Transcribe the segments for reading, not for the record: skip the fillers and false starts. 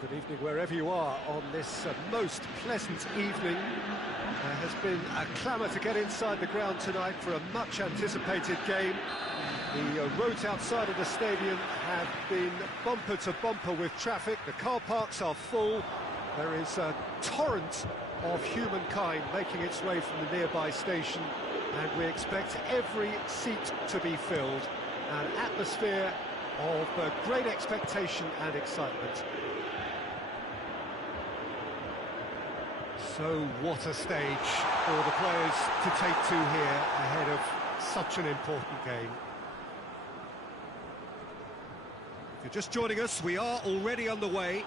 Good evening wherever you are on this most pleasant evening. There has been a clamour to get inside the ground tonight for a much anticipated game. The roads outside of the stadium have been bumper to bumper with traffic. The car parks are full. There is a torrent of humankind making its way from the nearby station, and we expect every seat to be filled. An atmosphere of great expectation and excitement. So what a stage for the players to take to here ahead of such an important game. If you're just joining us, we are already underway.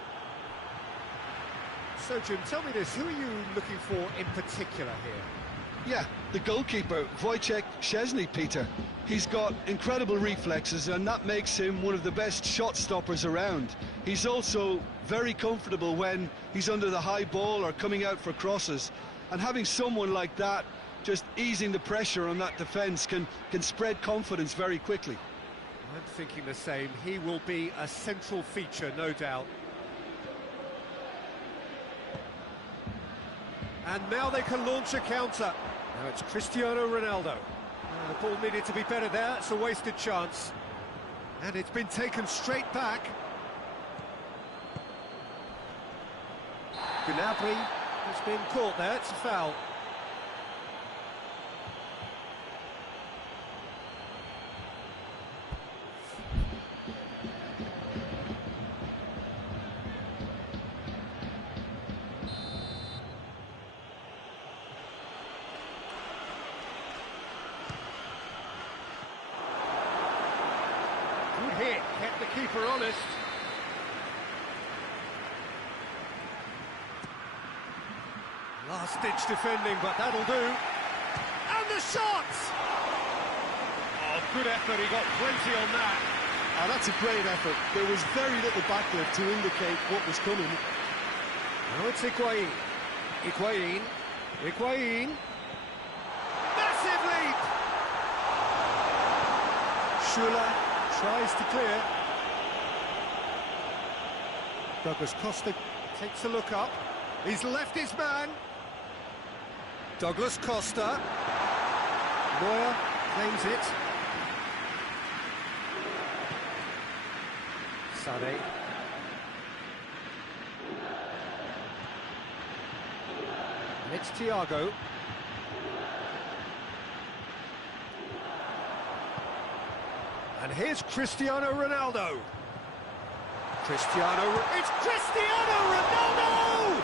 So Jim, tell me this, who are you looking for in particular here? Yeah, the goalkeeper, Wojciech Szczesny, Peter. He's got incredible reflexes, and that makes him one of the best shot stoppers around. He's also very comfortable when he's under the high ball or coming out for crosses. And having someone like that just easing the pressure on that defence can spread confidence very quickly. I'm thinking the same. He will be a central feature, no doubt. And now they can launch a counter. Now it's Cristiano Ronaldo. The ball needed to be better there. It's a wasted chance. And it's been taken straight back. Gnabry has been caught there. It's a foul. Hit, kept the keeper honest. Last-ditch defending, but that'll do. And the shot! Oh, good effort, he got plenty on that. Oh, that's a great effort. There was very little backlift to indicate what was coming. Now it's Higuain. Higuain. Massive leap! Schüller tries to clear. Douglas Costa takes a look up. He's left his man. Douglas Costa. Neuer claims it. Sané. And it's Thiago. And here's Cristiano Ronaldo. It's Cristiano Ronaldo!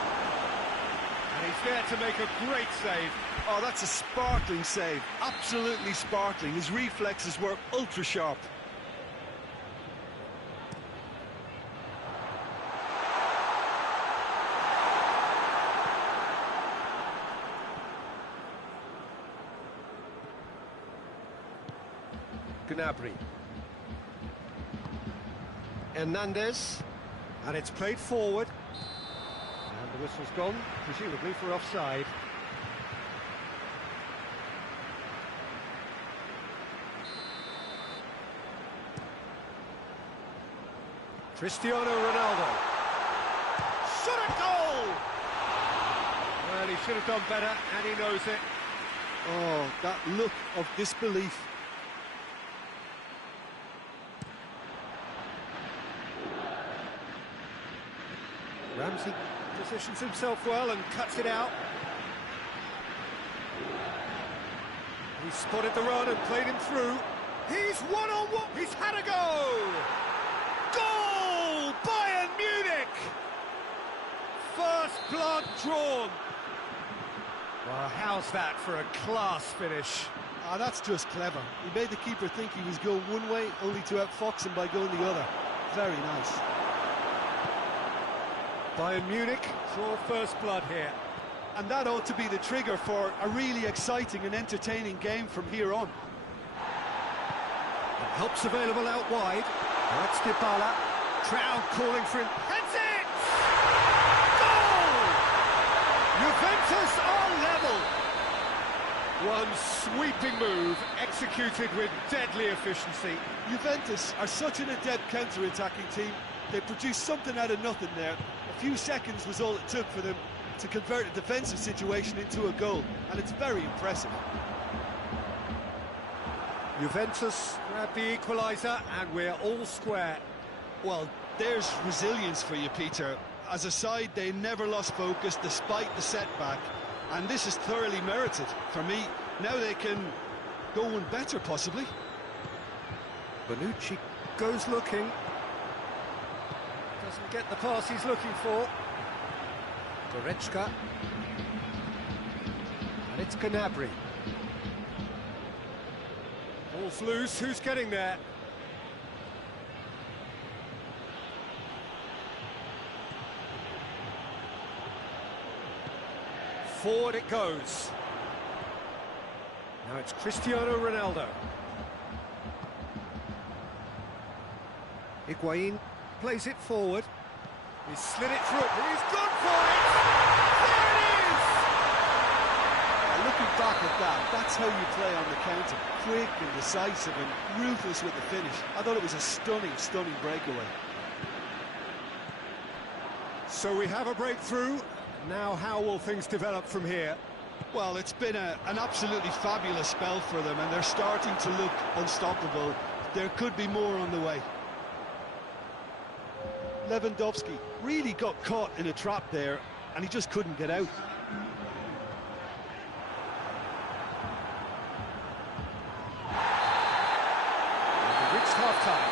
And he's there to make a great save. Oh, that's a sparkling save. Absolutely sparkling. His reflexes were ultra sharp. Gnabry. Hernandez, and it's played forward, and the whistle's gone, presumably for offside. Cristiano Ronaldo, shot a goal! Well, he should have done better, and he knows it. Oh, that look of disbelief. Ramsey positions himself well and cuts it out. He spotted the run and played him through. He's one-on-one. He's had a go. Goal! Bayern Munich! First blood drawn. Well, how's that for a class finish? Ah, that's just clever. He made the keeper think he was going one way, only to outfox him by going the other. Very nice. Bayern Munich draw first blood here. And that ought to be the trigger for a really exciting and entertaining game from here on. And help's available out wide. That's Dybala. Crowd calling for him. Heads it! Goal! Juventus are level. One sweeping move executed with deadly efficiency. Juventus are such an adept counter-attacking team. They produced something out of nothing there. few seconds was all it took for them to convert a defensive situation into a goal, and it's very impressive. Juventus grab the equaliser, and we're all square. Well, there's resilience for you, Peter. As a side, they never lost focus despite the setback, and this is thoroughly merited. For me, now they can go one better, possibly. Bonucci goes looking. Doesn't get the pass he's looking for. Goretzka. And it's Gnabry. Ball's loose, who's getting there? Forward it goes. Now it's Cristiano Ronaldo. Higuain plays it forward. He's slid it through, and he's gone for it! There it is! Looking back at that, that's how you play on the counter. Quick and decisive and ruthless with the finish. I thought it was a stunning, stunning breakaway. So we have a breakthrough. Now how will things develop from here? Well, it's been an absolutely fabulous spell for them, and they're starting to look unstoppable. There could be more on the way. Lewandowski really got caught in a trap there, and he just couldn't get out. We've reached half-time.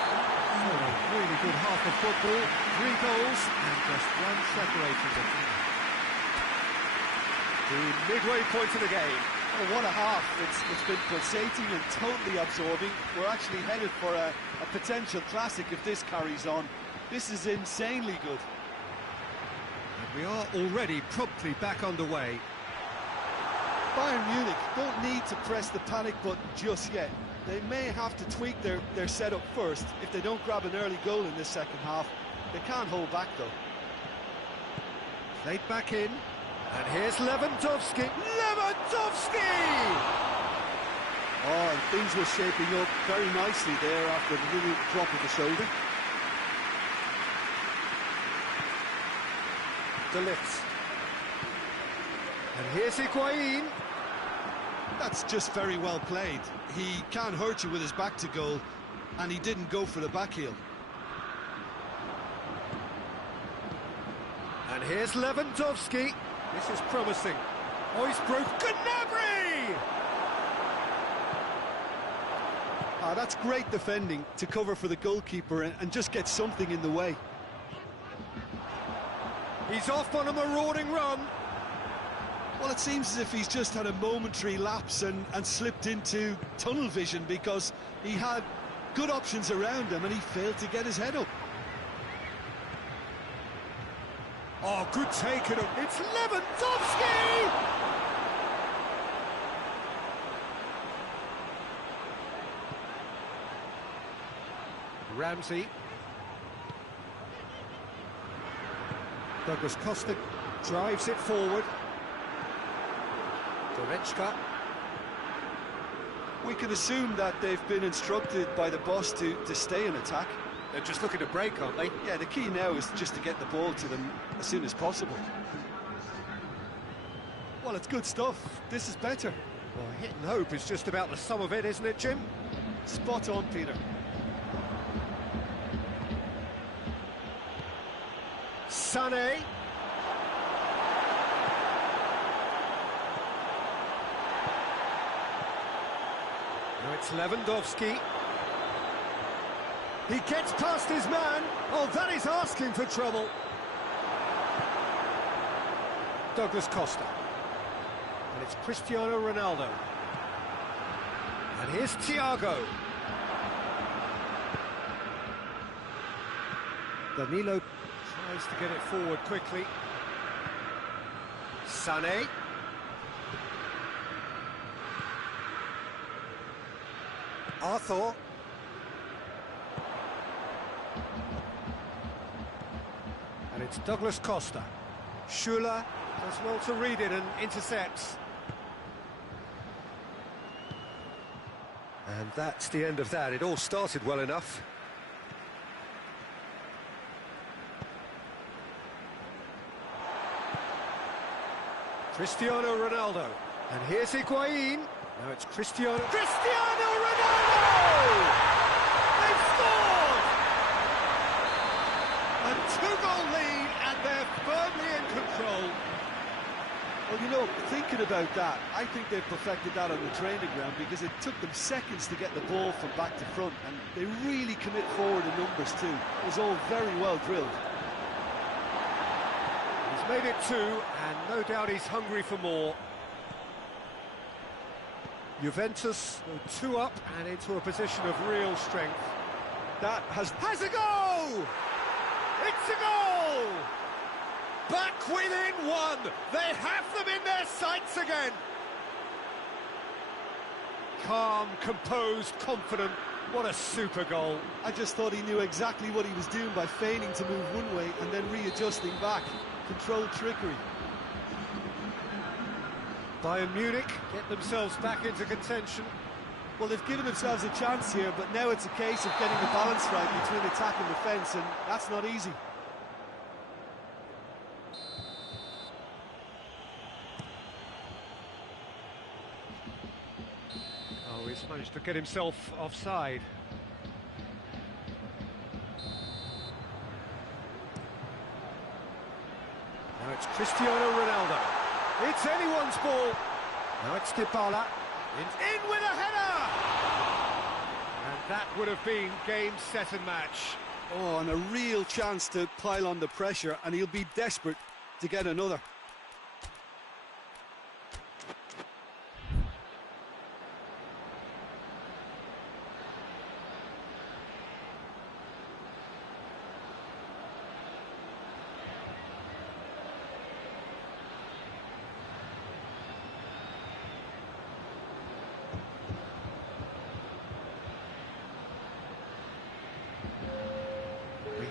Oh, a really good half of football. 3 goals and just one separating them. The midway point of the game. Oh, what a half. It's been pulsating and totally absorbing. We're actually headed for a potential classic if this carries on. This is insanely good. And we are already promptly back underway. Bayern Munich don't need to press the panic button just yet. They may have to tweak their setup first if they don't grab an early goal in this second half. They can't hold back though. Played back in. And here's Lewandowski. Lewandowski! Oh, and things were shaping up very nicely there after the little drop of the shoulder. De Ligt. And here's Higuain. That's just very well played. He can't hurt you with his back to goal, and he didn't go for the back heel. And here's Lewandowski. This is promising. Oh, he's broken. Gnabry! That's great defending to cover for the goalkeeper and just get something in the way. He's off on a marauding run. Well, it seems as if he's just had a momentary lapse and slipped into tunnel vision because he had good options around him and he failed to get his head up. Oh, good take. It's Lewandowski! Ramsey. Douglas Costa drives it forward. Goretzka. We can assume that they've been instructed by the boss to stay in attack. They're just looking to break, aren't they? Yeah, the key now is just to get the ball to them as soon as possible. Well, it's good stuff. This is better. Well, hit and hope is just about the sum of it, isn't it, Jim? Spot on, Peter. Sané. Now it's Lewandowski. He gets past his man. Oh, that is asking for trouble. Douglas Costa. And it's Cristiano Ronaldo. And here's Thiago. Danilo tries to get it forward quickly. Sané. Arthur. And it's Douglas Costa. Schuler does well to read it and intercepts. And that's the end of that. It all started well enough. Cristiano Ronaldo. And here's Higuain. Now it's Cristiano Ronaldo! They've scored! A two-goal lead, and they're firmly in control. Well, you know, thinking about that, I think they've perfected that on the training ground because it took them seconds to get the ball from back to front, and they really commit forward in numbers too. It was all very well drilled. He's made it two, and no doubt he's hungry for more. Juventus go two up and into a position of real strength. That has a goal! It's a goal! Back within one! They have them in their sights again! Calm, composed, confident. What a super goal. I just thought he knew exactly what he was doing by feigning to move one way and then readjusting back. Controlled trickery. Bayern Munich get themselves back into contention. Well, they've given themselves a chance here, but now it's a case of getting the balance right between attack and defence, and that's not easy. Oh, he's managed to get himself offside. Now it's Cristiano Ronaldo. It's anyone's ball. Now it's Dybala. In with a header! And that would have been game, set and match. Oh, and a real chance to pile on the pressure, and he'll be desperate to get another.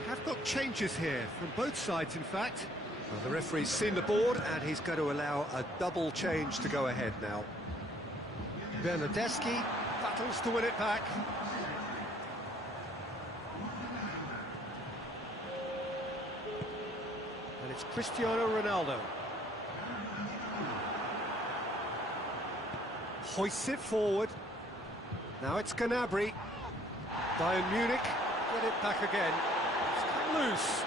Have got changes here from both sides, in fact. Well, the referee's seen the board and he's going to allow a double change to go ahead now. Bernardeschi battles to win it back. And it's Cristiano Ronaldo. Hoists it forward. Now it's Gnabry. Bayern Munich get it back again. Loose.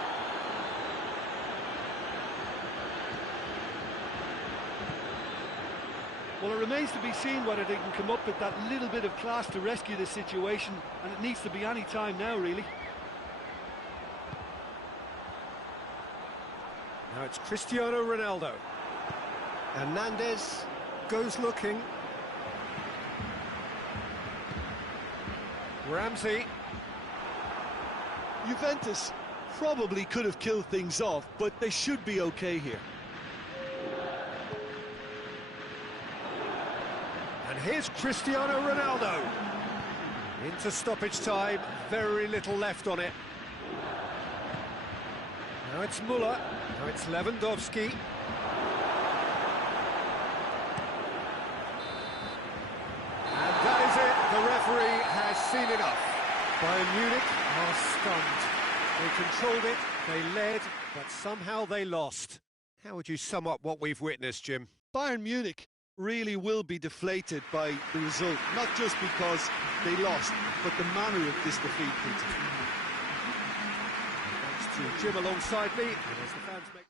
Well, it remains to be seen whether they can come up with that little bit of class to rescue this situation, and it needs to be any time now, really. Now it's Cristiano Ronaldo. Hernandez goes looking. Ramsey. Juventus probably could have killed things off, but they should be okay here. And here's Cristiano Ronaldo. Into stoppage time, very little left on it. Now it's Müller, now it's Lewandowski. And that is it, the referee has seen enough. Bayern Munich are stunned. They controlled it, they led, but somehow they lost. How would you sum up what we've witnessed, Jim? Bayern Munich really will be deflated by the result, not just because they lost, but the manner of this defeat, Peter. Thanks to Jim alongside me, and as the fans make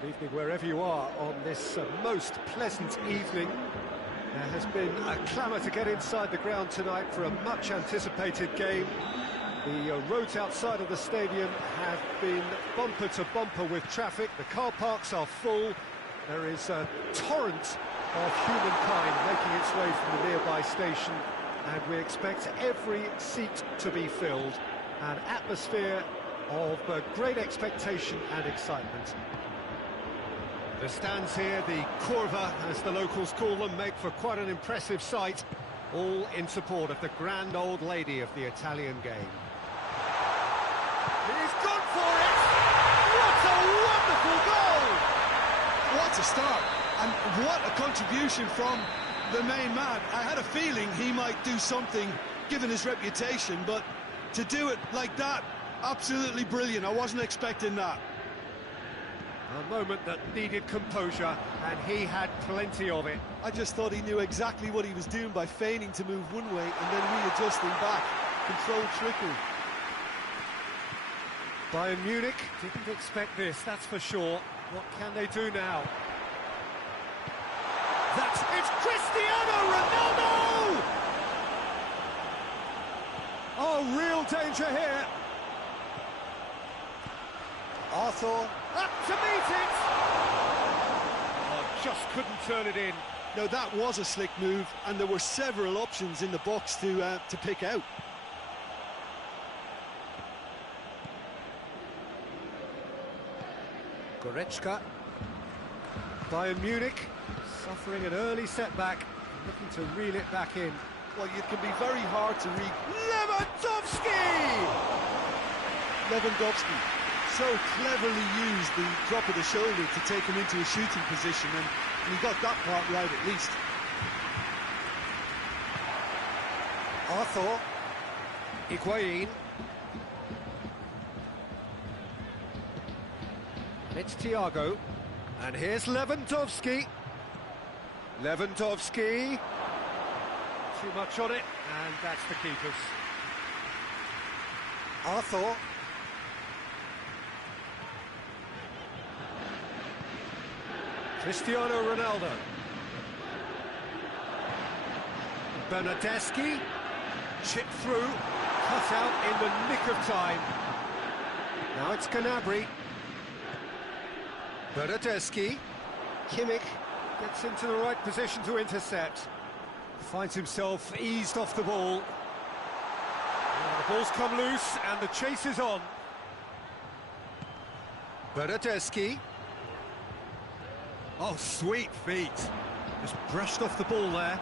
Good evening wherever you are on this most pleasant evening. There has been a clamour to get inside the ground tonight for a much anticipated game. The roads outside of the stadium have been bumper to bumper with traffic. The car parks are full. There is a torrent of humankind making its way from the nearby station, and we expect every seat to be filled. An atmosphere of great expectation and excitement. The stands here, the curva, as the locals call them, make for quite an impressive sight, all in support of the grand old lady of the Italian game. He's gone for it! What a wonderful goal! What a start, and what a contribution from the main man. I had a feeling he might do something, given his reputation, but to do it like that, absolutely brilliant. I wasn't expecting that. A moment that needed composure, and he had plenty of it. I just thought he knew exactly what he was doing by feigning to move one way and then readjusting back. Controlled trickery. Bayern Munich didn't expect this, that's for sure. What can they do now? It's Cristiano Ronaldo! Oh, real danger here. Arthur up to meet it! Oh, just couldn't turn it in. Now that was a slick move, and there were several options in the box to pick out. Goretzka. Bayern Munich suffering an early setback, looking to reel it back in. Well, it can be very hard to read. Lewandowski so cleverly used the drop of the shoulder to take him into a shooting position, and he got that part right at least. Arthur. Higuain. It's Thiago. And here's Lewandowski. Lewandowski. Too much on it, and that's the keepers. Arthur. Cristiano Ronaldo. Bernardeschi. Chipped through. Cut out in the nick of time. Now it's Gnabry. Bernardeschi. Kimmich gets into the right position to intercept. Finds himself eased off the ball. The ball's come loose and the chase is on. Bernardeschi. Oh, sweet feet. Just brushed off the ball there.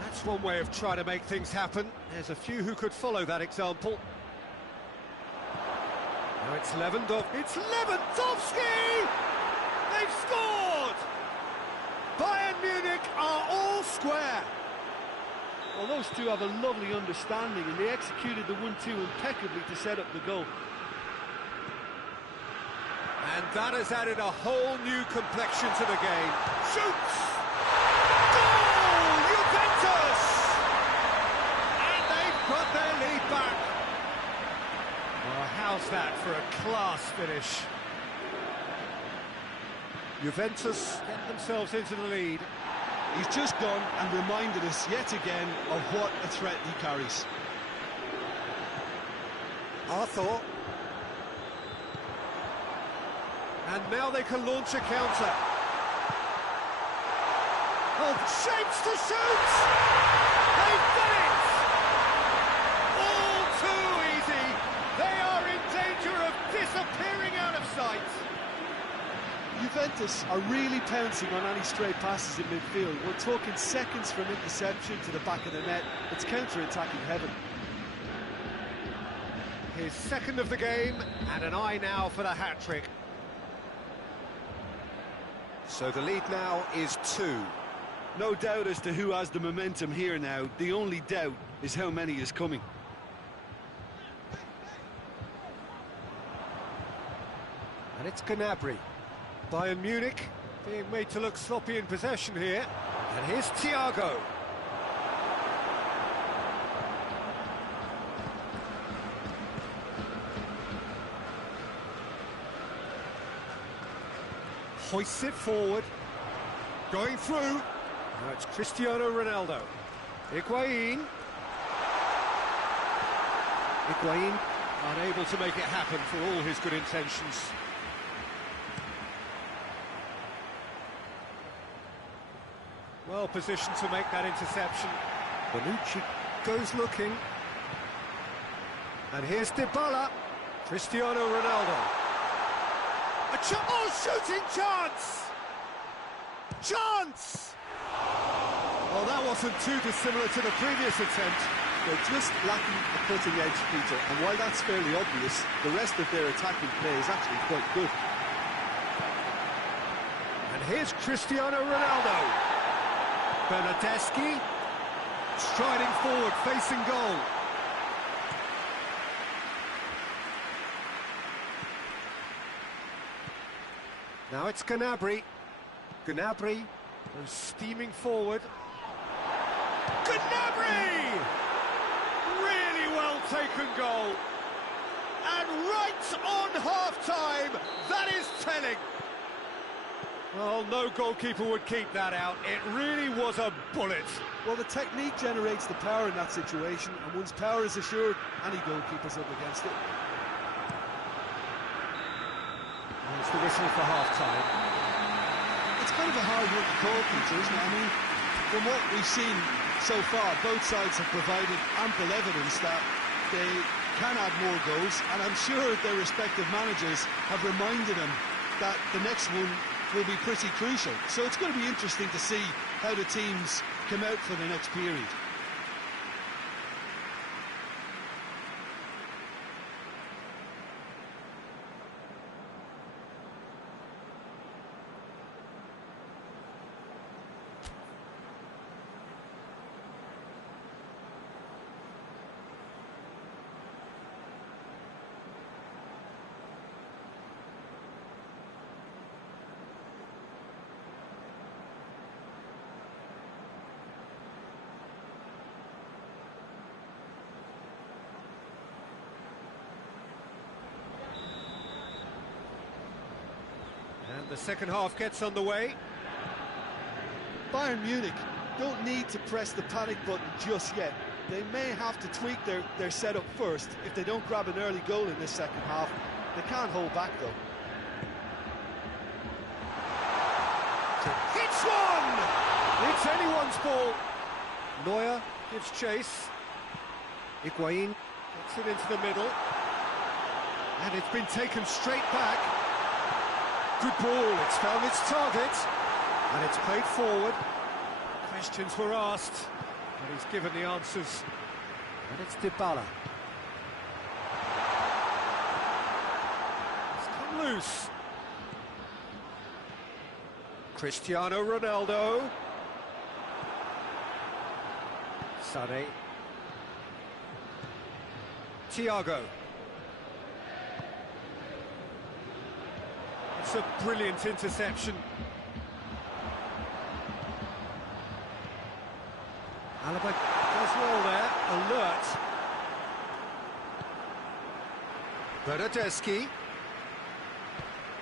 That's one way of trying to make things happen. There's a few who could follow that example. Now it's Lewandowski. It's Lewandowski! They've scored! Bayern Munich are all square. Well, those two have a lovely understanding, and they executed the 1-2 impeccably to set up the goal. And that has added a whole new complexion to the game. Shoots! Goal! Juventus! And they've got their lead back. Well, how's that for a class finish? Juventus get themselves into the lead. He's just gone and reminded us yet again of what a threat he carries. Arthur. And now they can launch a counter. Oh, shapes to shoot! They've done it! All too easy. They are in danger of disappearing out of sight. Juventus are really pouncing on any stray passes in midfield. We're talking seconds from interception to the back of the net. It's counter-attacking heaven. His second of the game, and an eye now for the hat-trick. So the lead now is 2. No doubt as to who has the momentum here now. The only doubt is how many is coming. And it's Gnabry. Bayern Munich being made to look sloppy in possession here. And here's Thiago. hoists it forward. Going through. Now it's Cristiano Ronaldo. Higuain. Higuain unable to make it happen for all his good intentions. Well positioned to make that interception. Bonucci goes looking. And here's Dybala. Cristiano Ronaldo. Shooting chance! Chance! Well, that wasn't too dissimilar to the previous attempt. They're just lacking a cutting edge, Peter, and while that's fairly obvious, the rest of their attacking play is actually quite good. And here's Cristiano Ronaldo. Bernardeschi striding forward, facing goal. Now it's Gnabry. Gnabry goes steaming forward. Gnabry! Really well taken goal. And right on half-time, that is telling. Well, no goalkeeper would keep that out. It really was a bullet. Well, the technique generates the power in that situation, and once power is assured, any goalkeeper's up against it. It's the whistle for half-time. It's kind of a hard one to call, Peter, isn't it? I mean, from what we've seen so far, both sides have provided ample evidence that they can add more goals, and I'm sure their respective managers have reminded them that the next one will be pretty crucial. So it's going to be interesting to see how the teams come out for the next period. And the second half gets underway. Bayern Munich don't need to press the panic button just yet. They may have to tweak their setup first if they don't grab an early goal in this second half. They can't hold back though. Hits one! It's anyone's ball. Neuer gives chase. Higuain gets it into the middle. And it's been taken straight back. Good ball, it's found its target. And it's played forward. Questions were asked, but he's given the answers. And it's Dybala. It's come loose. Cristiano Ronaldo. Sané. Thiago. It's a brilliant interception. Alaba does well there, alert. Bernardeschi.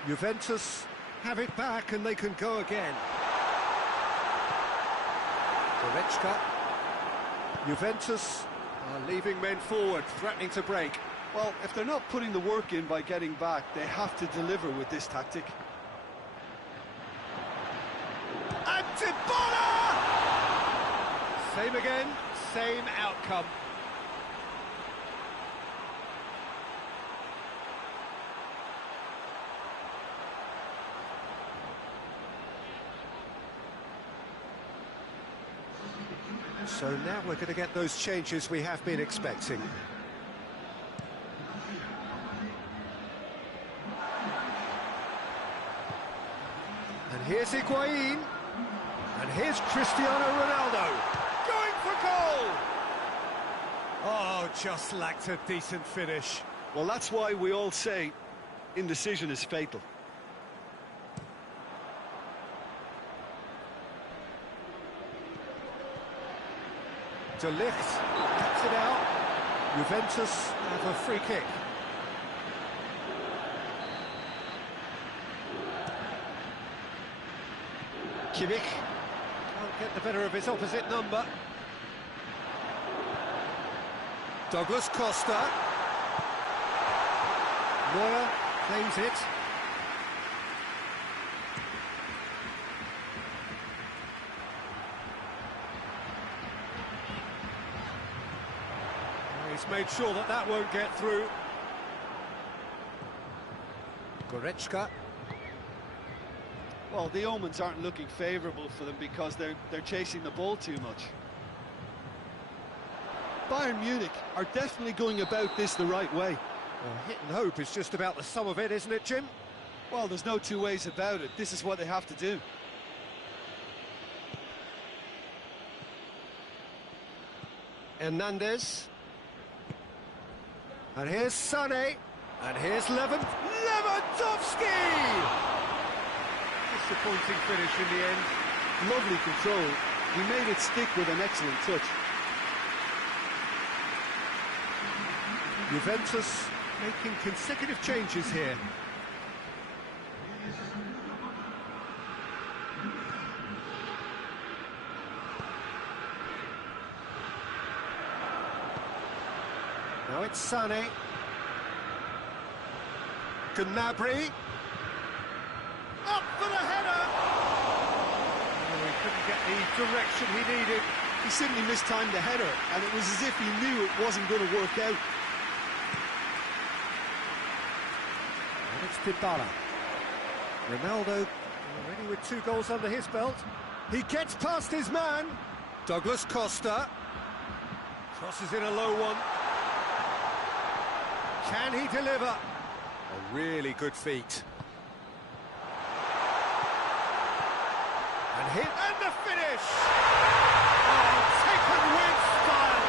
Juventus have it back and they can go again. Goretzka. Juventus are leaving men forward, threatening to break. Well, if they're not putting the work in by getting back, they have to deliver with this tactic. And Dybala! Same again, same outcome. So now we're going to get those changes we have been expecting. And here's Higuain. And here's Cristiano Ronaldo. Going for goal! Oh, just lacked a decent finish. Well, that's why we all say indecision is fatal. De Ligt cuts it out. Juventus have a free kick. Kimmich can't get the better of his opposite number. Douglas Costa. Neuer claims it. He's made sure that that won't get through. Goretzka. Well, the omens aren't looking favourable for them because they're chasing the ball too much. Bayern Munich are definitely going about this the right way. Well, hit and hope is just about the sum of it, isn't it, Jim? Well, there's no two ways about it. This is what they have to do. Hernandez. And here's Sané. And here's Lewandowski! Disappointing finish in the end. Lovely control. He made it stick with an excellent touch. Juventus making consecutive changes here. Now it's Sané. Gnabry. Up for the header! Oh, he couldn't get the direction he needed. He simply mistimed the header, and it was as if he knew it wasn't going to work out. And it's Dybala. Ronaldo already with 2 goals under his belt. He gets past his man. Douglas Costa. Crosses in a low one. Can he deliver? A really good feat. And hit, and the finish! Oh, taken with style!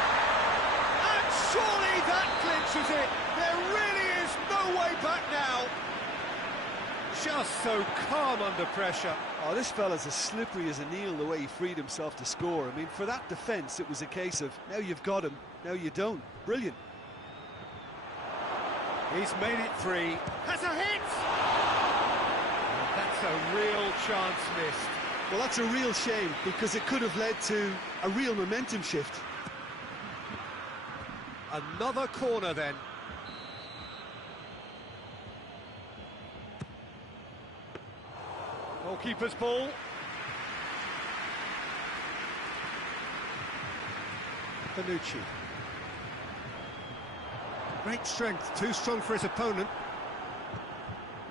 And surely that clinches it! There really is no way back now! Just so calm under pressure. Oh, this fella's as slippery as an eel the way he freed himself to score. I mean, for that defence, it was a case of, now you've got him, now you don't. Brilliant. He's made it 3. Has a hit! And that's a real chance missed. Well, that's a real shame, because it could have led to a real momentum shift. Another corner then. Goalkeeper's ball. Bonucci. Great strength, too strong for his opponent.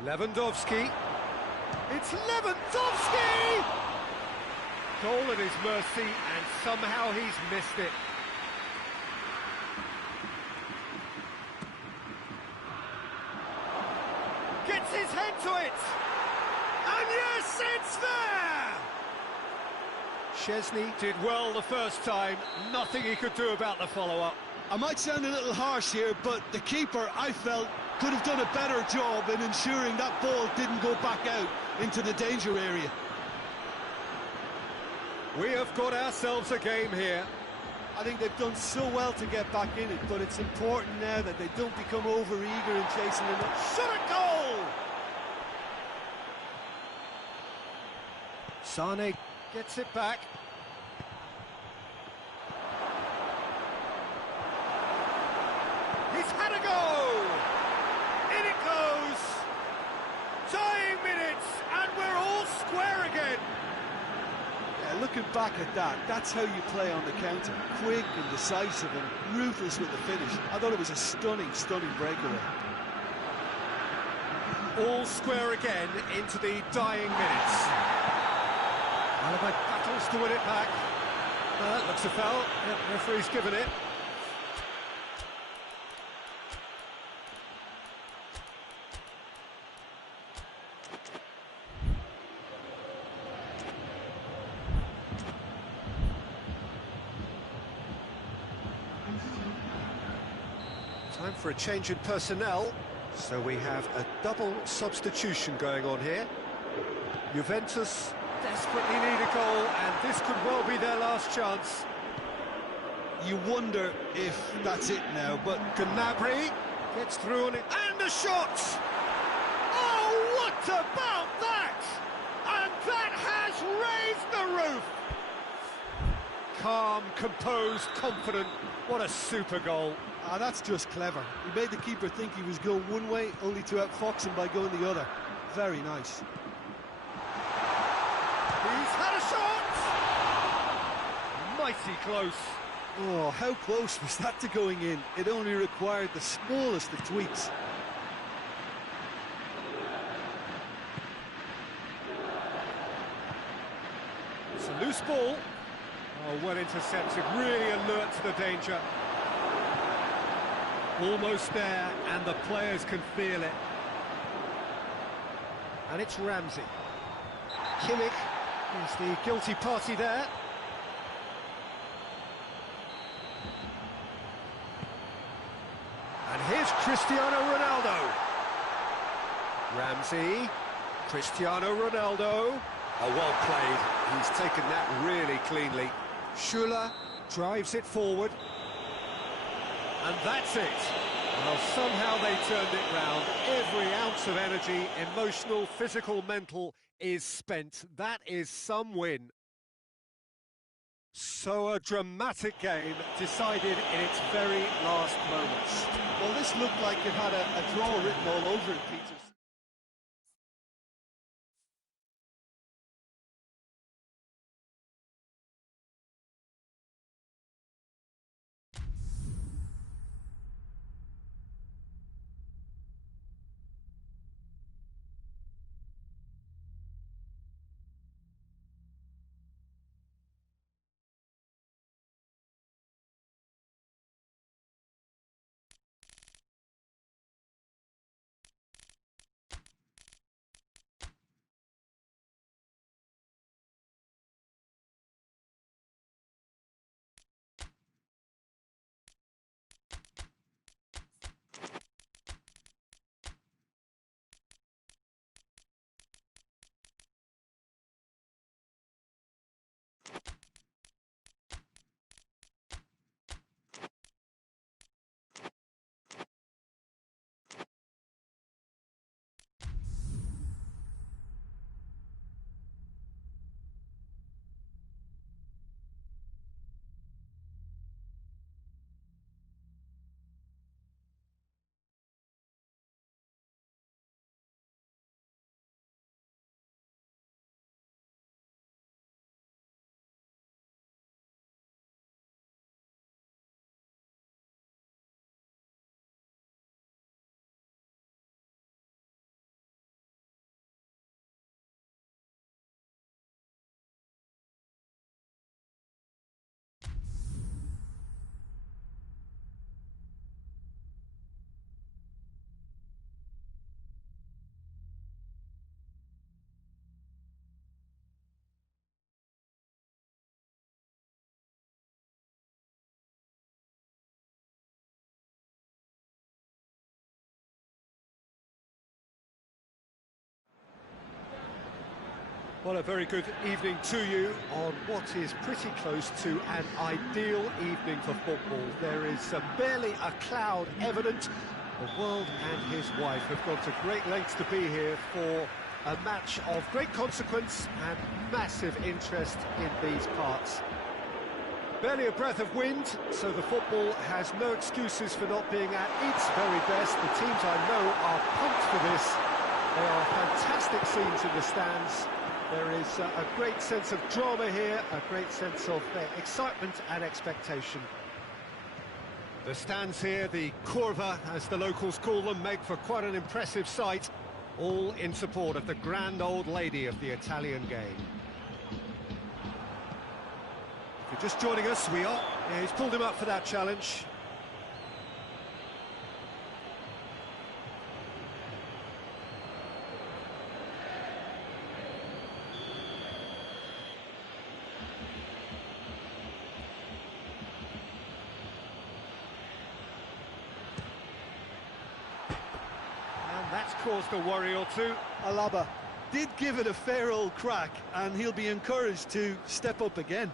Lewandowski. It's Lewandowski! Goal at his mercy, and somehow he's missed it. Gets his head to it! And yes, it's there! Szczesny did well the first time, nothing he could do about the follow-up. I might sound a little harsh here, but the keeper, I felt, could have done a better job in ensuring that ball didn't go back out into the danger area. We have got ourselves a game here. I think they've done so well to get back in it, but it's important now that they don't become over-eager in chasing it up. Shot a goal! Sané gets it back. He's had a go! In it goes! Dying minutes, and we're all square again! Yeah, looking back at that, that's how you play on the counter. Quick and decisive and ruthless with the finish. I thought it was a stunning, stunning breakaway. All square again into the dying minutes. Alaba battles to win it back. That looks a foul. Yep, referee's given it. Time for a change in personnel. So we have a double substitution going on here. Juventus desperately need a goal, and this could well be their last chance. You wonder if that's it now, but Gnabry gets through on it, and a shot! Oh, what about that? And that has raised sees the roof! Calm, composed, confident. What a super goal. Ah, that's just clever. He made the keeper think he was going one way, only to outfox him by going the other. Very nice. He's had a shot! Mighty close. Oh, how close was that to going in? It only required the smallest of tweaks. It's a loose ball. Oh, well intercepted, really alert to the danger. Almost there, and the players can feel it. And it's Ramsey. Kimmich is the guilty party there. And here's Cristiano Ronaldo. Ramsey, Cristiano Ronaldo. Oh, well played. He's taken that really cleanly. Schuller drives it forward. And that's it. Well, somehow they turned it round. Every ounce of energy, emotional, physical, mental, is spent. That is some win. So a dramatic game decided in its very last moments. Well, this looked like it had a draw written all over it, Peter. Well, a very good evening to you on what is pretty close to an ideal evening for football. There is barely a cloud evident. The world and his wife have gone to great lengths to be here for a match of great consequence and massive interest in these parts. Barely a breath of wind, so the football has no excuses for not being at its very best. The teams I know are pumped for this. There are fantastic scenes in the stands. There is a great sense of drama here, a great sense of excitement and expectation. The stands here, the curva, as the locals call them, make for quite an impressive sight, all in support of the grand old lady of the Italian game. If you're just joining us, we are. Yeah, he's pulled him up for that challenge. That's caused a worry or two. Alaba did give it a fair old crack, and he'll be encouraged to step up again.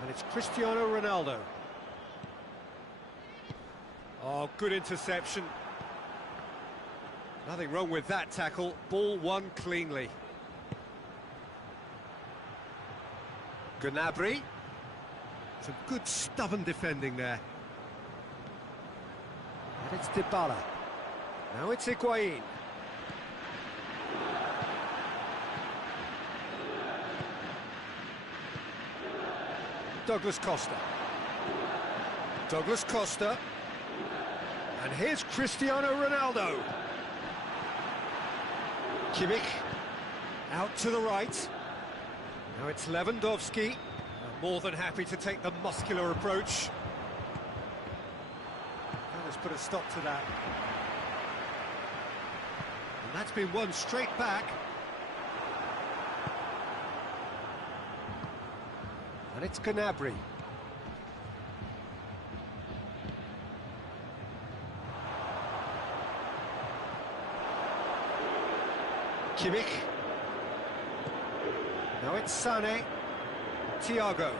And it's Cristiano Ronaldo. Oh, good interception. Nothing wrong with that tackle. Ball won cleanly. Gnabry. Some good stubborn defending there. And it's Dybala. Now it's Higuain. Douglas Costa. Douglas Costa. And here's Cristiano Ronaldo. Kimmich. Out to the right. Now it's Lewandowski. More than happy to take the muscular approach. And let's put a stop to that. And that's been won straight back. And it's Gnabry. Kimmich. Now it's Sané. Thiago.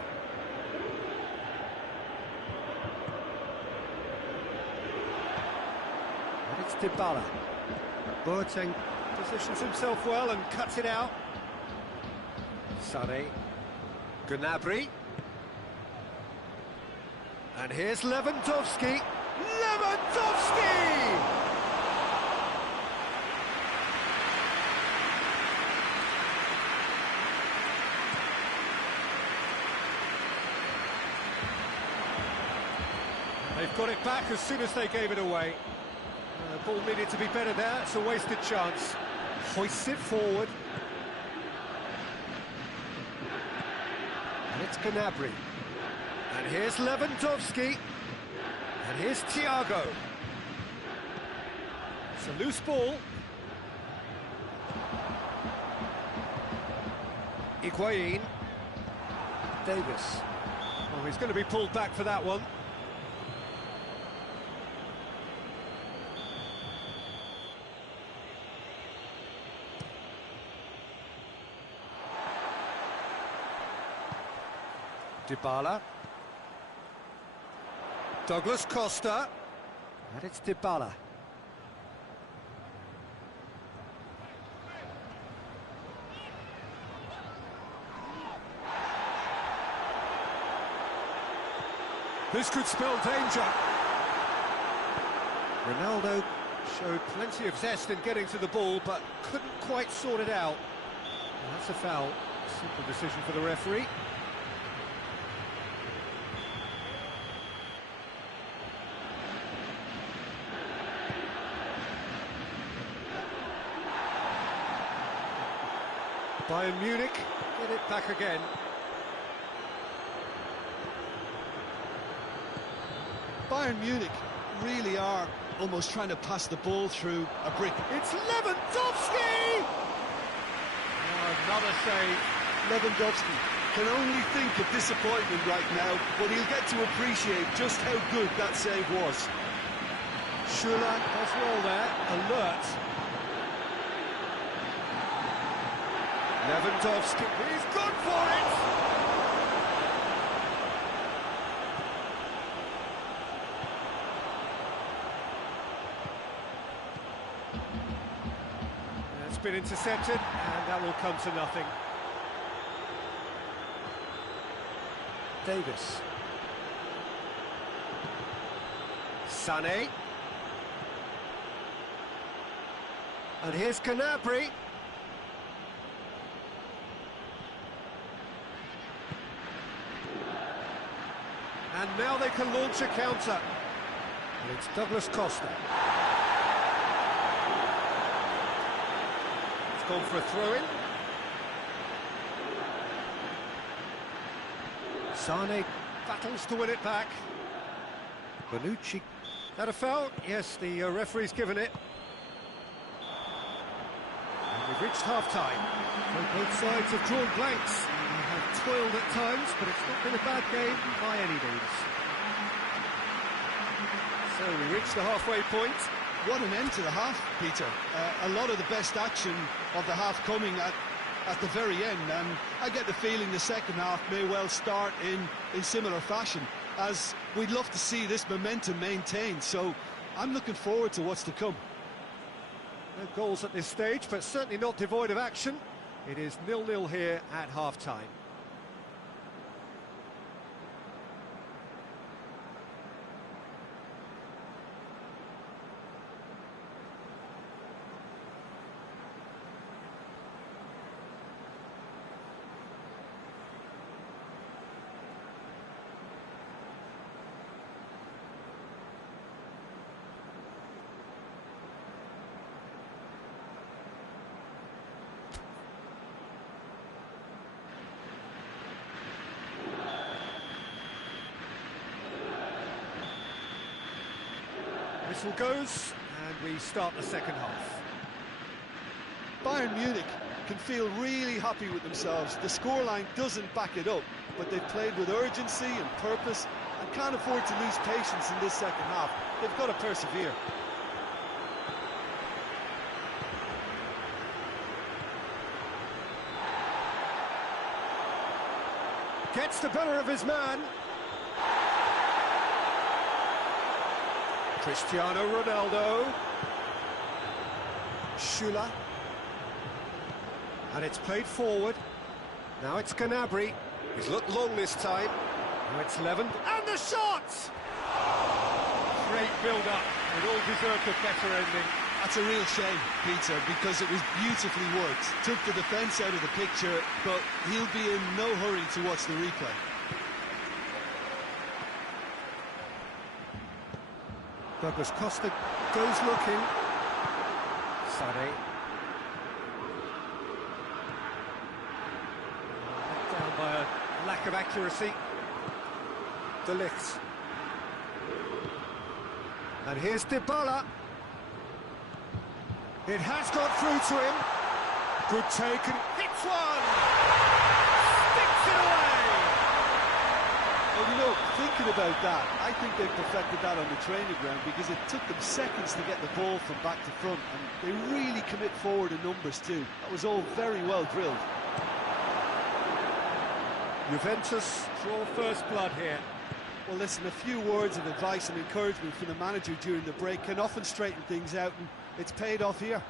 And it's Dybala. Boateng positions himself well and cuts it out. Sané. Gnabry. And here's Lewandowski. Lewandowski! They've got it back as soon as they gave it away. The ball needed to be better there, it's a wasted chance. Hoists it forward. And it's Gnabry. And here's Lewandowski. And here's Thiago. It's a loose ball. Higuain. Davis. Oh, he's going to be pulled back for that one. Dybala. Douglas Costa. And it's Dybala. This could spell danger. Ronaldo showed plenty of zest in getting to the ball, but couldn't quite sort it out. And that's a foul. Simple decision for the referee. Bayern Munich get it back again. Bayern Munich really are almost trying to pass the ball through a brick. It's Lewandowski! Oh, another save. Lewandowski can only think of disappointment right now, but he'll get to appreciate just how good that save was. Schuller as well there, alert. Lewandowski, he's gone for it! It's been intercepted, and that will come to nothing. Davis. Sané. And here's Gnabry. And now they can launch a counter. And it's Douglas Costa. It's gone for a throw-in. Sané battles to win it back. Bonucci. That a foul? Yes, the referee's given it. And we've reached half-time. So both sides have drawn blanks. They have toiled at times, but it's not been a bad game by any means. So we reach the halfway point. What an end to the half, Peter. A lot of the best action of the half coming at the very end, and I get the feeling the second half may well start in similar fashion, as we'd love to see this momentum maintained, so I'm looking forward to what's to come. No goals at this stage, but certainly not devoid of action. It is 0-0 here at half-time. whistle goes, and we start the second half. Bayern Munich can feel really happy with themselves. The scoreline doesn't back it up, but they've played with urgency and purpose and can't afford to lose patience in this second half. They've got to persevere. Gets the better of his man. Cristiano Ronaldo. Schüller. And it's played forward. Now it's Gnabry. He's looked long this time. Now it's Levin. And the shot! Great build-up. It all deserved a better ending. That's a real shame, Peter, because it was beautifully worked. Took the defence out of the picture, but he'll be in no hurry to watch the replay. Douglas Costa goes looking. Sané. Let down by a lack of accuracy. De Ligt. And here's Dybala. It has got through to him. Good take and hits one! Sticks it away! Well, you know, thinking about that, I think they perfected that on the training ground because it took them seconds to get the ball from back to front, and they really commit forward in numbers too. That was all very well drilled. Juventus draw first blood here. Well, listen, a few words of advice and encouragement from the manager during the break can often straighten things out, and it's paid off here.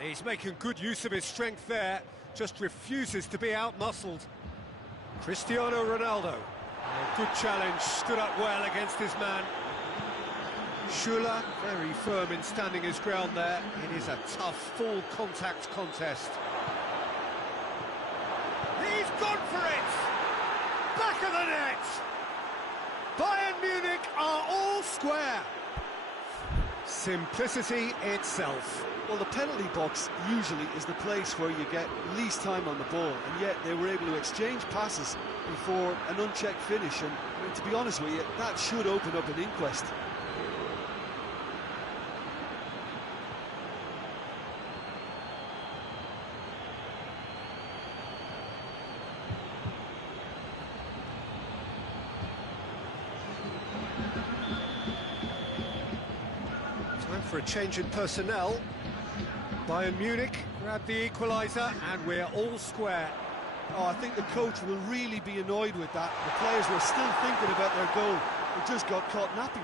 He's making good use of his strength there, just refuses to be out-muscled. Cristiano Ronaldo. A good challenge, stood up well against his man. Schüller, very firm in standing his ground there. It is a tough, full-contact contest. He's gone for it! Back of the net! Bayern Munich are all square. Simplicity itself. Well, the penalty box usually is the place where you get least time on the ball, and yet they were able to exchange passes before an unchecked finish, and I mean, to be honest with you, that should open up an inquest. For a change in personnel. Bayern Munich grab the equaliser and we're all square. Oh, I think the coach will really be annoyed with that. The players were still thinking about their goal. They just got caught napping.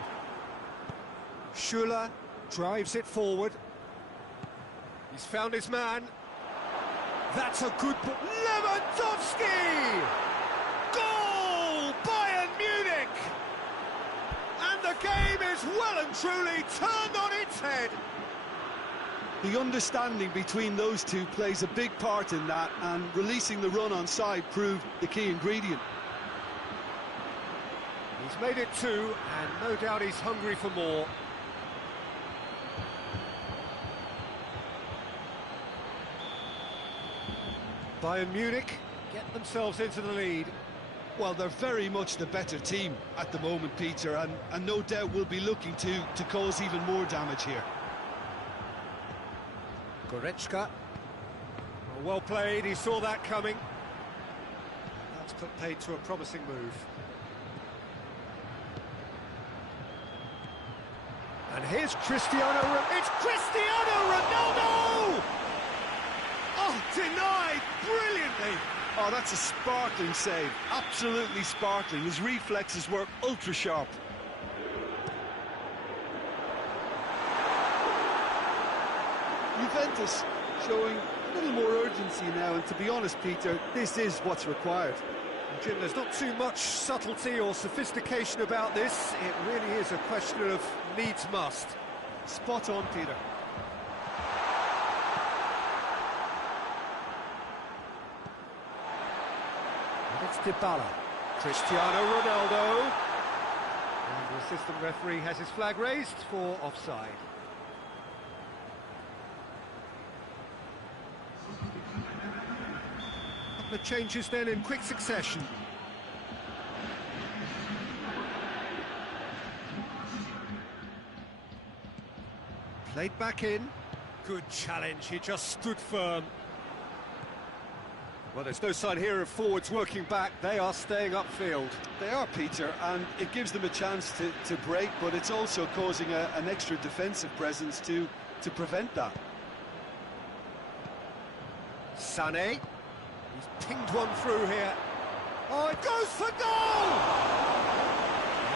Schüller drives it forward. He's found his man. That's a good ball. Lewandowski! Goal! Bayern Munich! And the game is well and truly turned on its head. The understanding between those two plays a big part in that, and releasing the run on side proved the key ingredient. He's made it two, and no doubt he's hungry for more. Bayern Munich get themselves into the lead. Well, they're very much the better team at the moment, Peter, and no doubt will be looking to cause even more damage here. Goretzka. Well played, he saw that coming. That's put paid to a promising move. And here's Cristiano. It's Cristiano Ronaldo! Oh, denied brilliantly. Oh, that's a sparkling save. Absolutely sparkling. His reflexes were ultra sharp. Juventus showing a little more urgency now, and to be honest, Peter, this is what's required. Jim, there's not too much subtlety or sophistication about this. It really is a question of needs must. Spot on, Peter. And it's Dybala. Cristiano Ronaldo. And the assistant referee has his flag raised for offside. The changes then in quick succession. Played back in. Good challenge, he just stood firm. Well, there's no sign here of forwards working back. They are staying upfield. They are, Peter, and it gives them a chance to break, but it's also causing an extra defensive presence to prevent that. Sané. He's pinged one through here. Oh, it goes for goal!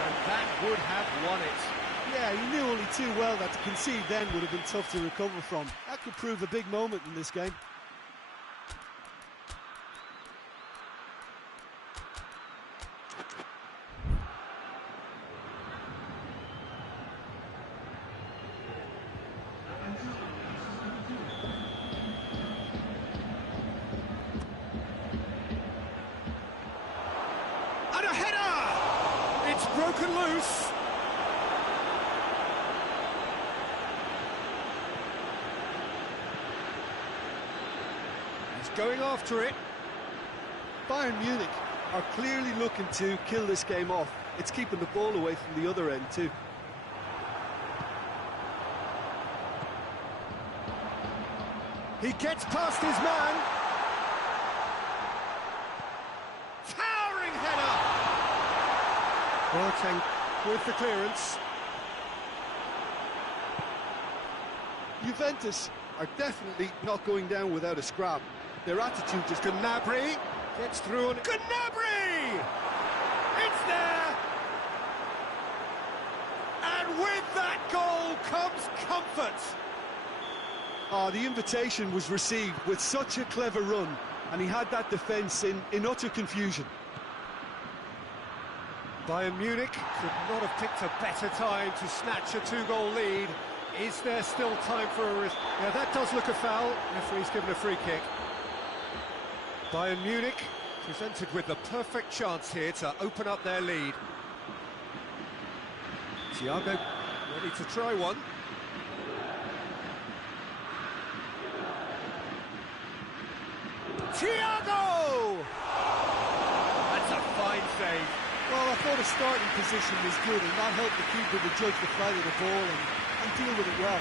And that would have won it. Yeah, he knew only too well that to concede then would have been tough to recover from. That could prove a big moment in this game. And a header! It's broken loose. He's going after it. Bayern Munich are clearly looking to kill this game off. It's keeping the ball away from the other end too. He gets past his man. Towering header! Boateng with the clearance. Juventus are definitely not going down without a scrap. Their attitude just... Gnabry gets through on... Gnabry! It's there! And with that goal comes comfort. The invitation was received with such a clever run, and he had that defence in utter confusion. Bayern Munich could not have picked a better time to snatch a two-goal lead. Is there still time for a... Yeah, that does look a foul. Referee's given a free kick. Bayern Munich presented with the perfect chance here to open up their lead. Thiago ready to try one. Thiago! That's a fine save. Well, I thought his starting position was good, and that helped the keeper to judge the flight of the ball and deal with it well.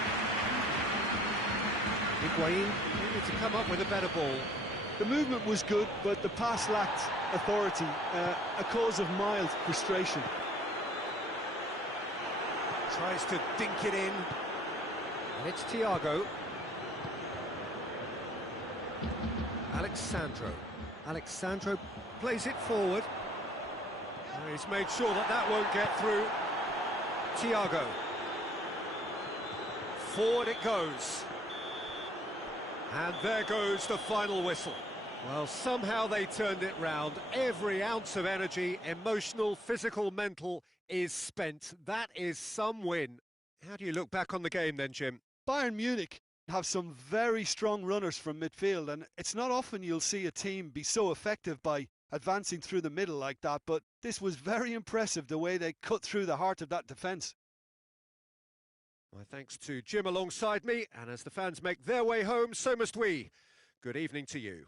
Higuain needed to come up with a better ball. The movement was good, but the pass lacked authority, a cause of mild frustration. Tries to dink it in. And it's Thiago. Alexandro plays it forward. And he's made sure that that won't get through. Thiago. Forward it goes. And there goes the final whistle. Well, somehow they turned it round. Every ounce of energy, emotional, physical, mental, is spent. That is some win. How do you look back on the game then, Jim? Bayern Munich have some very strong runners from midfield, and it's not often you'll see a team be so effective by advancing through the middle like that, but this was very impressive, the way they cut through the heart of that defence. My thanks to Jim alongside me, and as the fans make their way home, so must we. Good evening to you.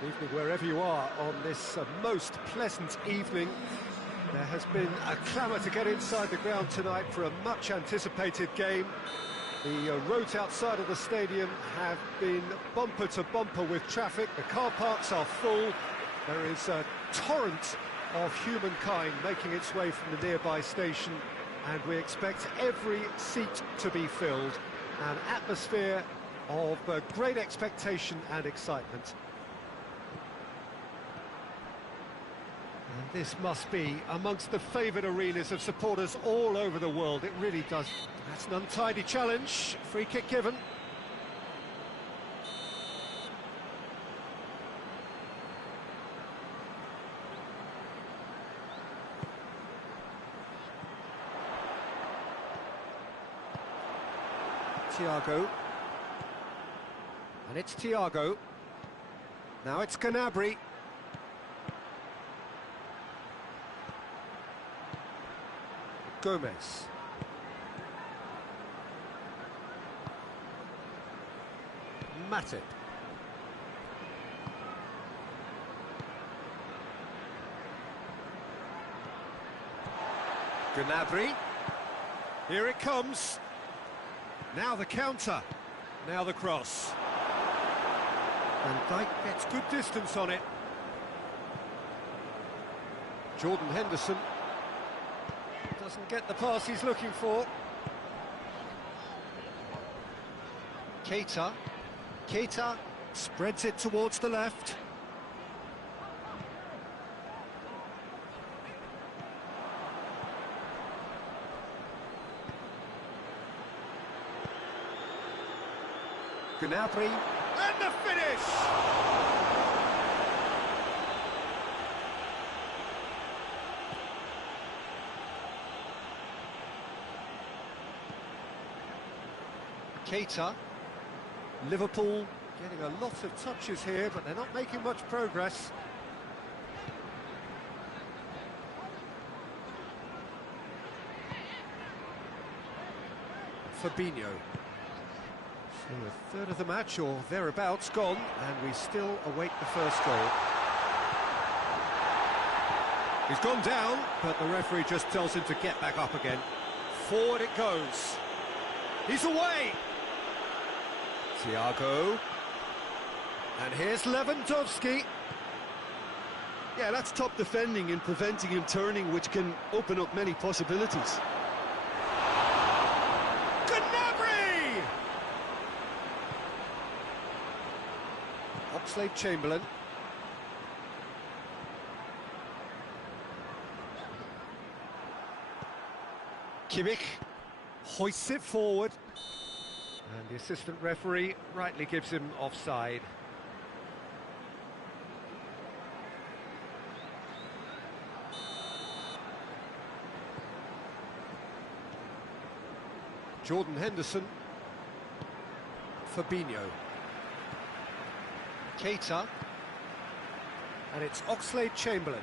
Good evening wherever you are on this most pleasant evening. There has been a clamour to get inside the ground tonight for a much anticipated game. The roads outside of the stadium have been bumper to bumper with traffic. The car parks are full. There is a torrent of humankind making its way from the nearby station, and we expect every seat to be filled. An atmosphere of great expectation and excitement. And this must be amongst the favoured arenas of supporters all over the world. It really does. That's an untidy challenge. Free kick given. Thiago. And it's Thiago. Now it's Gnabry. Gomez. Matip. Gnabry. Here it comes. Now the counter. Now the cross. And Dijk gets good distance on it. Jordan Henderson doesn't get the pass he's looking for. Keita. Keita spreads it towards the left. Gnabry, and the finish! Keita. Liverpool getting a lot of touches here, but they're not making much progress. Fabinho. So a third of the match, or thereabouts, gone, and we still await the first goal. He's gone down, but the referee just tells him to get back up again. Forward it goes. He's away! Thiago. And here's Lewandowski. Yeah, that's top defending and preventing him turning, which can open up many possibilities. Gnabry! Oxlade-Chamberlain. Kimmich hoists it forward. And the assistant referee rightly gives him offside. Jordan Henderson. Fabinho. Keita. And it's Oxlade-Chamberlain.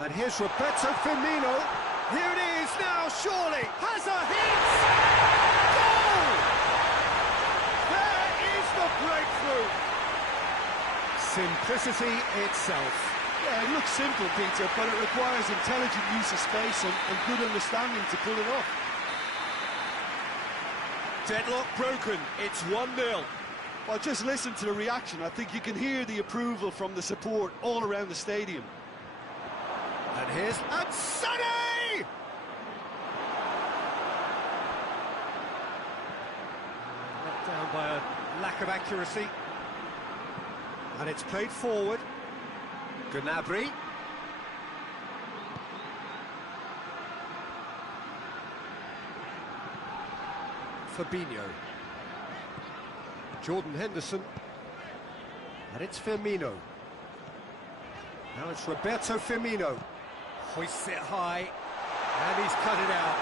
And here's Roberto Firmino. Here it is now, surely, has a hit! Goal! There is the breakthrough! Simplicity itself. Yeah, it looks simple, Peter, but it requires intelligent use of space and good understanding to pull it off. Deadlock broken, it's 1-0. Well, just listen to the reaction. I think you can hear the approval from the support all around the stadium. And here's Sané! Let down by a lack of accuracy. And it's played forward. Gnabry. Fabinho. Jordan Henderson. And it's Firmino. Now it's Roberto Firmino. Hoists it high. And he's cut it out.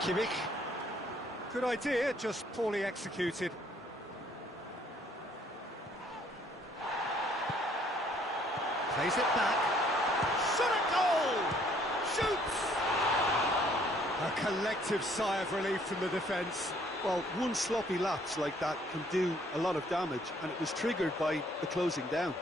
Kimmich. Good idea, just poorly executed. Plays it back. Shot at goal! Shoots! A collective sigh of relief from the defence. Well, one sloppy lapse like that can do a lot of damage, and it was triggered by the closing down.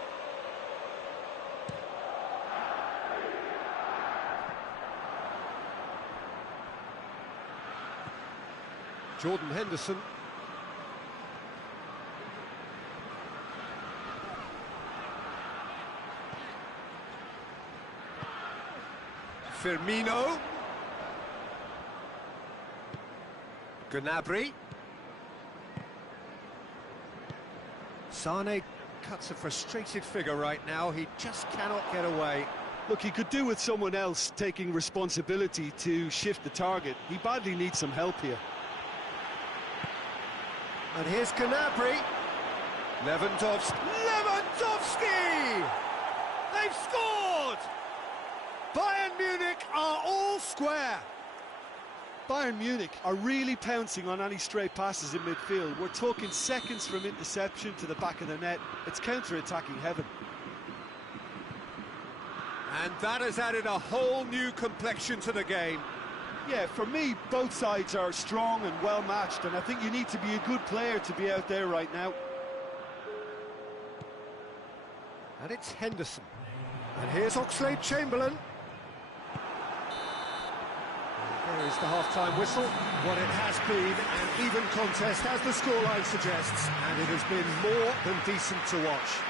Jordan Henderson. Firmino. Gnabry. Sane cuts a frustrated figure right now. He just cannot get away. Look, he could do with someone else taking responsibility to shift the target. He badly needs some help here. And here's Gnabry. Lewandowski. They've scored! Bayern Munich are all square. Bayern Munich are really pouncing on any stray passes in midfield. We're talking seconds from interception to the back of the net. It's counter-attacking heaven. And that has added a whole new complexion to the game. Yeah, for me, both sides are strong and well-matched, and I think you need to be a good player to be out there right now. And it's Henderson. And here's Oxlade-Chamberlain. There is the half-time whistle. What it has been an even contest, as the scoreline suggests, and it has been more than decent to watch.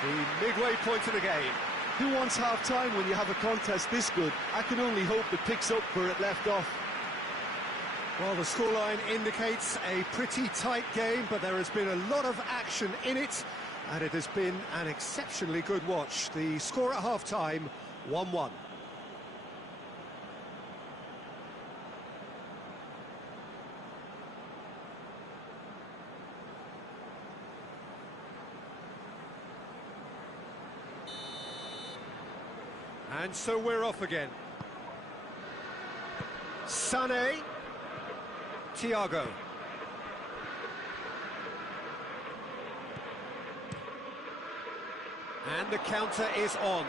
The midway point of the game. Who wants half-time when you have a contest this good? I can only hope it picks up where it left off. Well, the scoreline indicates a pretty tight game, but there has been a lot of action in it, and it has been an exceptionally good watch. The score at half-time, 1-1. And so we're off again. Sané. Thiago. And the counter is on.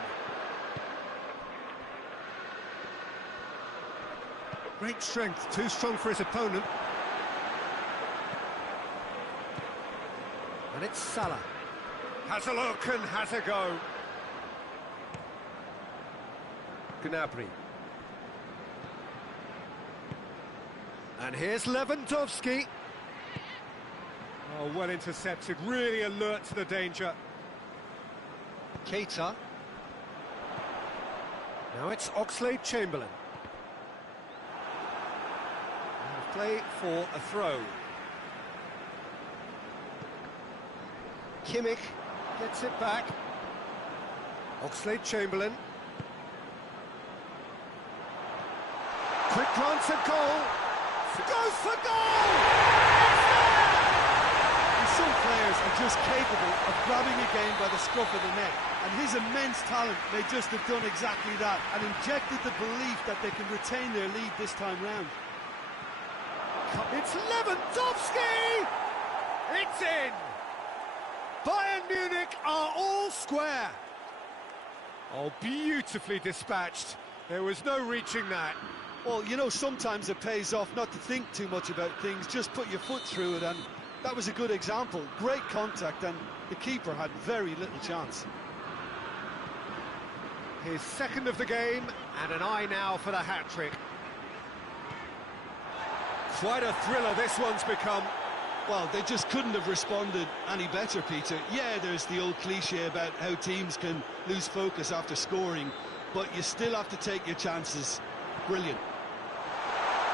Great strength, too strong for his opponent. And it's Salah. Has a look and has a go. Gnabry. And here's Lewandowski. Oh, well intercepted, really alert to the danger. Keita. Now it's Oxlade-Chamberlain. Play for a throw. Kimmich gets it back. Oxlade-Chamberlain. Quick glance at goal. Goes for goal! And some players are just capable of grabbing a game by the scruff of the neck, and his immense talent may just have done exactly that and injected the belief that they can retain their lead this time round. It's Lewandowski! It's in! Bayern Munich are all square. Oh, beautifully dispatched. There was no reaching that. Well, you know, sometimes it pays off not to think too much about things, just put your foot through it, and that was a good example. Great contact, and the keeper had very little chance. His second of the game, and an eye now for the hat-trick. Quite a thriller this one's become. Well, they just couldn't have responded any better, Peter. Yeah, there's the old cliche about how teams can lose focus after scoring, but you still have to take your chances. Brilliant.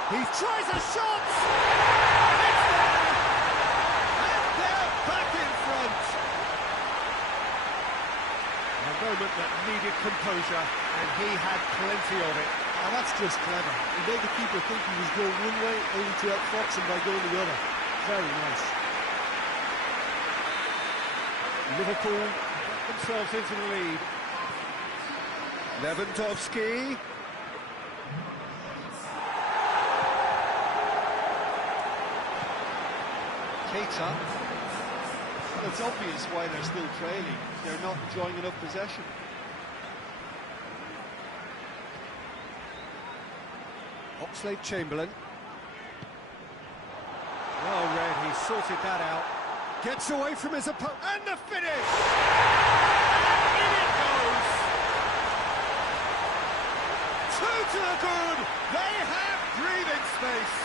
He tries a shot! It's there! And they're back in front! A moment that needed composure, and he had plenty of it. And that's just clever. He made the keeper think he was going one way, only to outfox him by going the other. Very nice. Liverpool get themselves into the lead. Lewandowski. Keita. Well, it's obvious why they're still trailing. They're not enjoying enough possession. Oxlade-Chamberlain. sorted that out. Gets away from his opponent, and the finish! And in it goes! Two to the good! They have breathing space!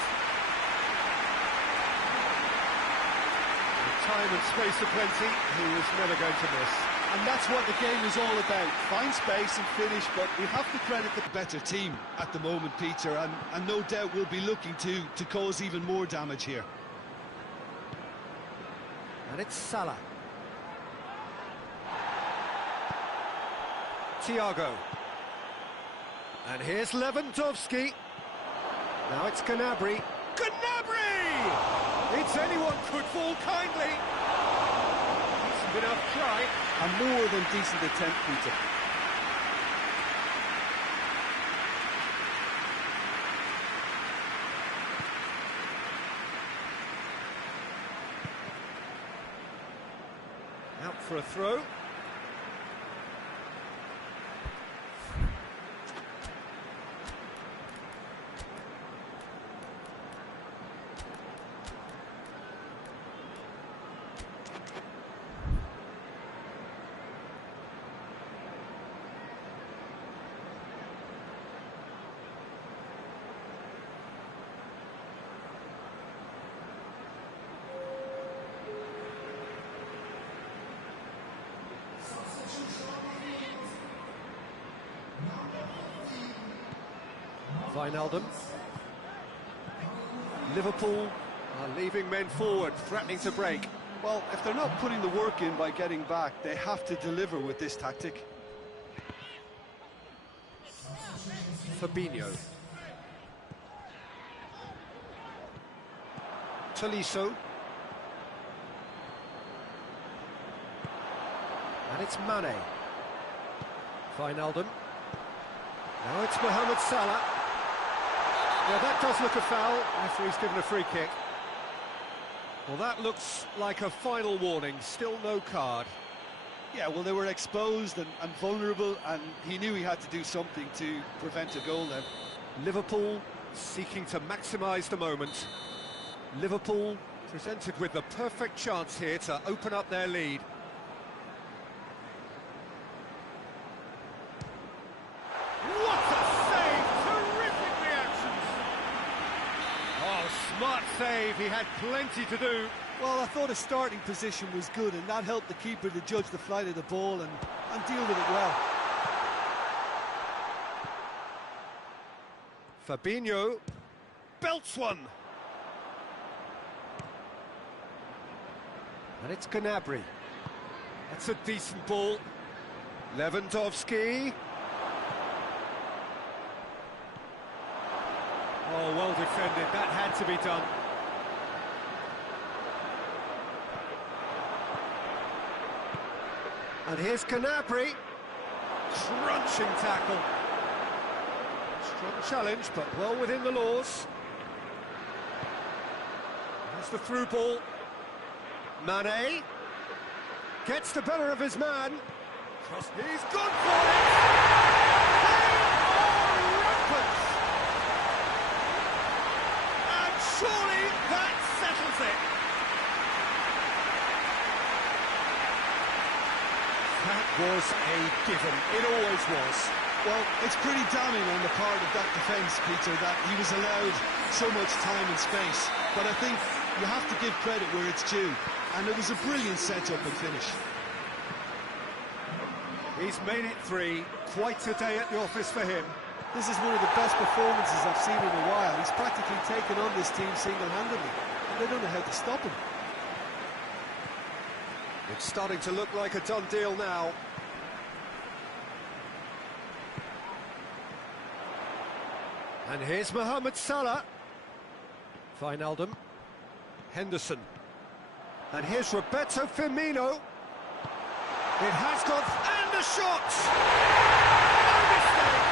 With time and space aplenty, he was never going to miss. And that's what the game is all about. Find space and finish, but we have to credit the Better team at the moment, Peter, and no doubt we'll be looking to cause even more damage here. And it's Salah. Thiago. And here's Lewandowski. Now it's Gnabry. Gnabry! It's anyone could fall kindly. Decent enough try. a more than decent attempt, Peter. Out for a throw. Wijnaldum. Liverpool are leaving men forward, threatening to break. Well, if they're not putting the work in by getting back, they have to deliver with this tactic. Fabinho. Tolisso. And it's Mane. Wijnaldum. Now it's Mohamed Salah. Yeah, that does look a foul. Referee's given a free kick. Well, that looks like a final warning. Still no card. Yeah, well, they were exposed and vulnerable, and he knew he had to do something to prevent a goal then. Liverpool seeking to maximise the moment. Liverpool presented with the perfect chance here to open up their lead. Smart save, he had plenty to do. Well, I thought his starting position was good, and that helped the keeper to judge the flight of the ball and deal with it well. Fabinho belts one. And it's Gnabry. That's a decent ball. Lewandowski. Oh, well defended, that had to be done. And here's Gnabry. Crunching tackle. Strong challenge, but well within the laws. There's the through ball. Mane. Gets the better of his man. He's gone for it! They are rampant! Surely that settles it. That was a given. It always was. Well, it's pretty damning on the part of that defence, Peter, that he was allowed so much time and space. But I think you have to give credit where it's due. And it was a brilliant set-up and finish. He's made it three. Quite a day at the office for him. This is one of the best performances I've seen in a while. He's practically taken on this team single-handedly, and they don't know how to stop him. It's starting to look like a done deal now. And here's Mohamed Salah. Wijnaldum. Henderson. And here's Roberto Firmino. It has gone, and the shot! No mistake!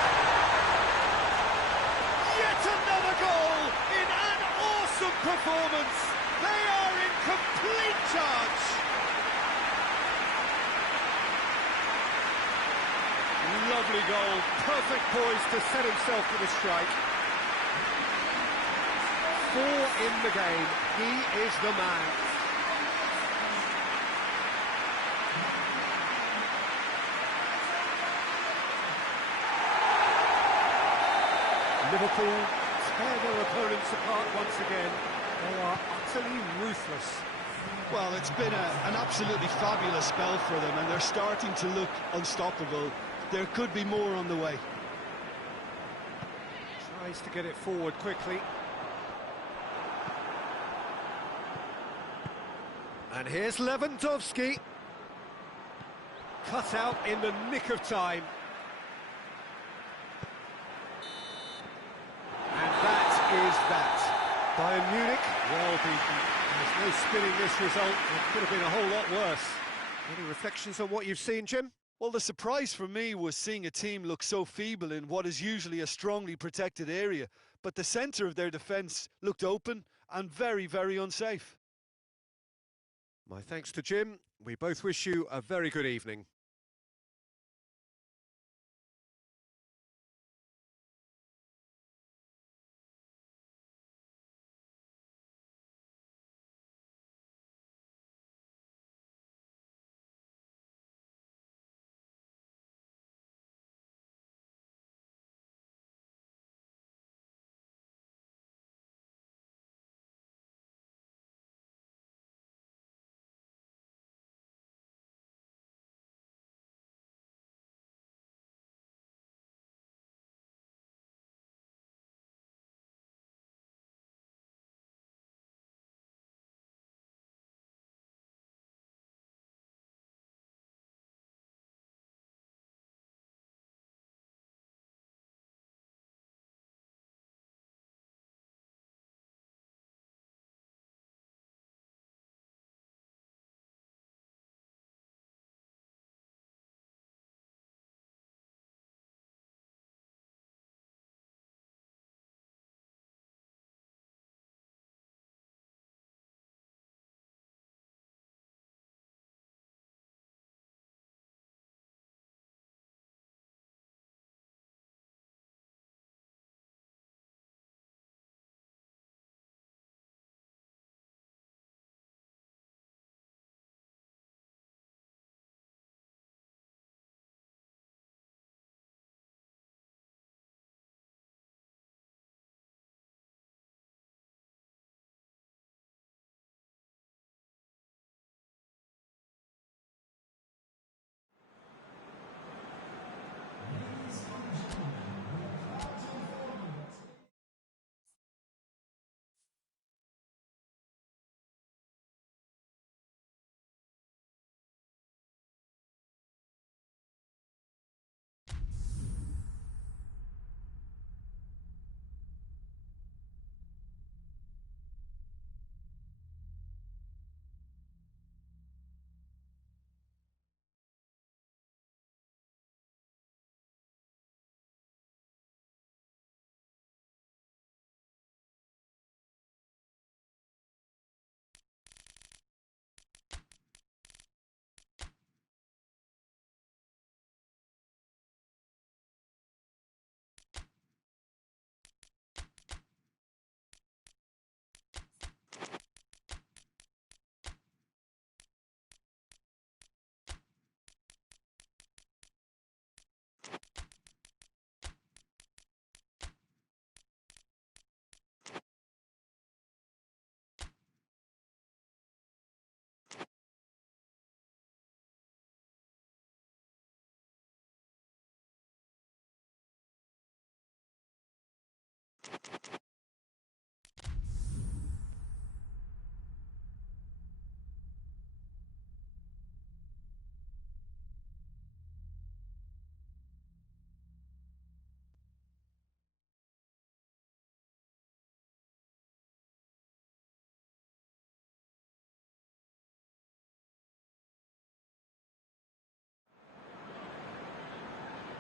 Yet another goal in an awesome performance. They are in complete charge. Lovely goal, perfect poise to set himself for the strike. 4 in the game. He is the man. Liverpool tear their opponents apart once again. They are utterly ruthless. Well, it's been an absolutely fabulous spell for them, and they're starting to look unstoppable. There could be more on the way. Tries to get it forward quickly. And here's Lewandowski. Cut out in the nick of time. And that is that. Bayern Munich, well beaten. There's no spinning this result. It could have been a whole lot worse. Any reflections on what you've seen, Jim? Well, the surprise for me was seeing a team look so feeble in what is usually a strongly protected area, but the centre of their defence looked open and very, very unsafe. My thanks to Jim. We both wish you a very good evening.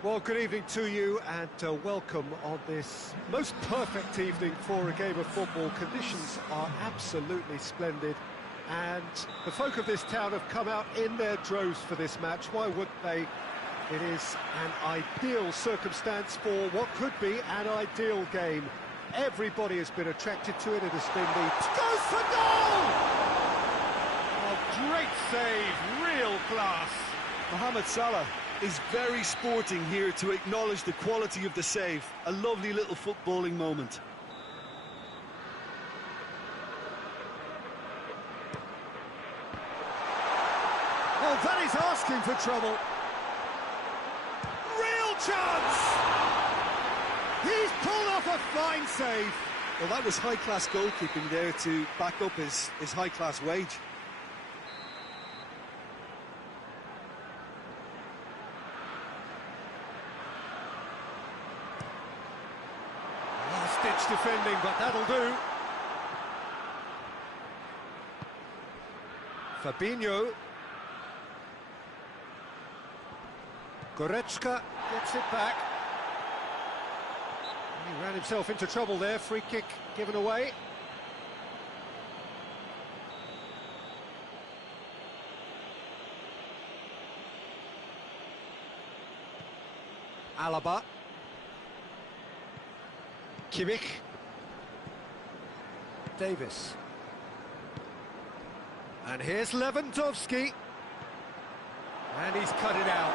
Well, good evening to you and welcome on this most perfect evening for a game of football. Conditions are absolutely splendid and the folk of this town have come out in their droves for this match. Why wouldn't they? It is an ideal circumstance for what could be an ideal game. Everybody has been attracted to it. It has been the... Goes for goal! Oh, great save, real class. Mohamed Salah is very sporting here to acknowledge the quality of the save. A lovely little footballing moment. Oh, that is asking for trouble. Real chance! He's pulled off a fine save. Well, that was high-class goalkeeping there to back up his high-class wage. Last-ditch defending, but that'll do. Fabinho. Goretzka gets it back. He ran himself into trouble there. Free kick given away. Alaba. Kimmich. Davis. And here's Lewandowski. And he's cut it out.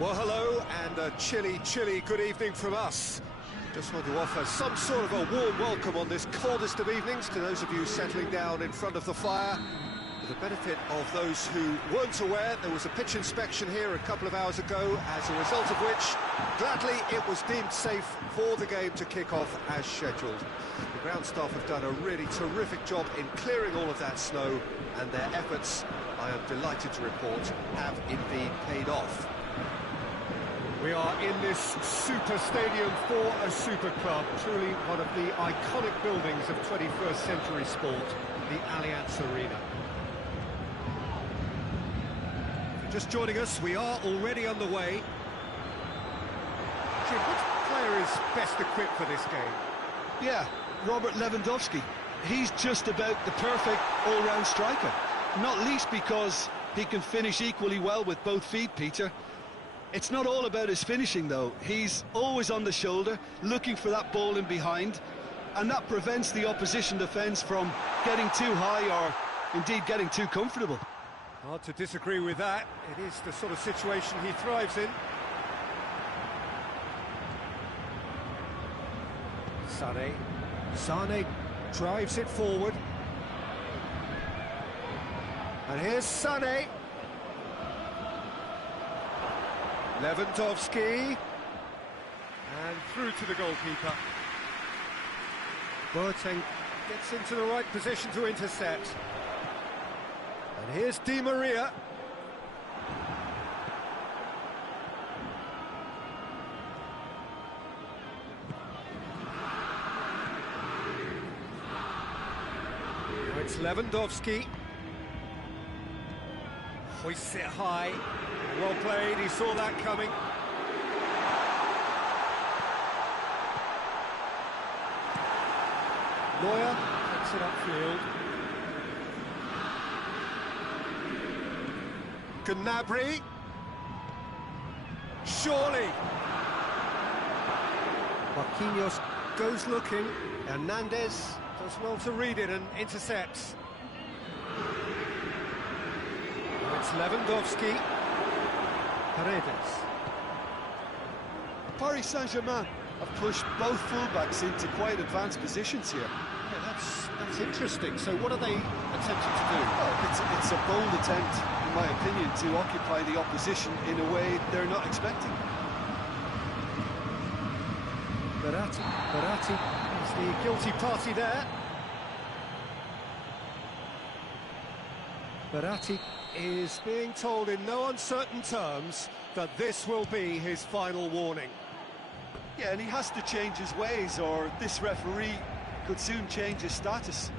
Well, hello, and a chilly good evening from us. Just want to offer some sort of a warm welcome on this coldest of evenings to those of you settling down in front of the fire. For the benefit of those who weren't aware, there was a pitch inspection here a couple of hours ago, as a result of which, gladly, it was deemed safe for the game to kick off as scheduled. The ground staff have done a really terrific job in clearing all of that snow, and their efforts, I am delighted to report, have indeed paid off. We are in this super stadium for a super club, truly one of the iconic buildings of 21st century sport, the Allianz Arena. Just joining us, we are already underway. Jim, which player is best equipped for this game? Yeah, Robert Lewandowski. He's just about the perfect all-round striker, not least because he can finish equally well with both feet, Peter. It's not all about his finishing, though. He's always on the shoulder, looking for that ball in behind, and that prevents the opposition defence from getting too high or, indeed, getting too comfortable. Hard to disagree with that. It is the sort of situation he thrives in. Sane drives it forward. And here's Sane. Lewandowski. And through to the goalkeeper. Boateng gets into the right position to intercept. And here's Di Maria. Now it's Lewandowski. Hoists it high. Well played, he saw that coming. Neuer takes it upfield. Gnabry. Surely. Marquinhos goes looking. Hernandez does well to read it and intercepts. Now it's Lewandowski. Paredes. Paris Saint-Germain have pushed both fullbacks into quite advanced positions here. Yeah, that's interesting. So what are they attempting to do? Well, it's a bold attempt, in my opinion, to occupy the opposition in a way they're not expecting. Verratti is the guilty party there. Verratti is being told in no uncertain terms that this will be his final warning. Yeah, and he has to change his ways, or this referee could soon change his status.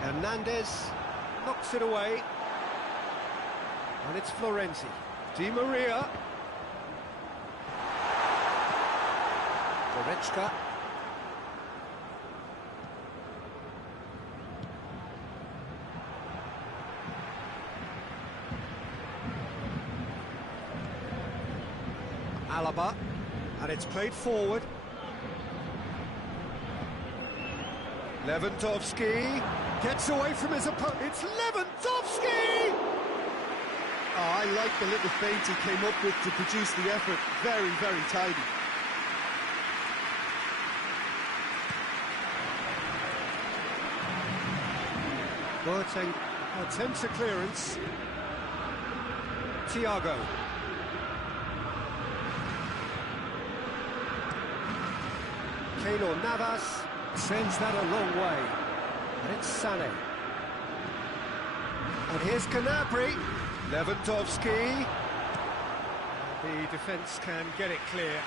Hernandez knocks it away. And it's Florenzi. Di Maria. Goretzka. Alaba, and it's played forward. Lewandowski gets away from his opponent. It's Lewandowski! Oh, I like the little feint he came up with to produce the effort. Very, very tidy. Boateng attempts a clearance. Thiago. Keylor Navas sends that a long way. And it's Sane. And here's Gnabry. Lewandowski. The defence can get it clear.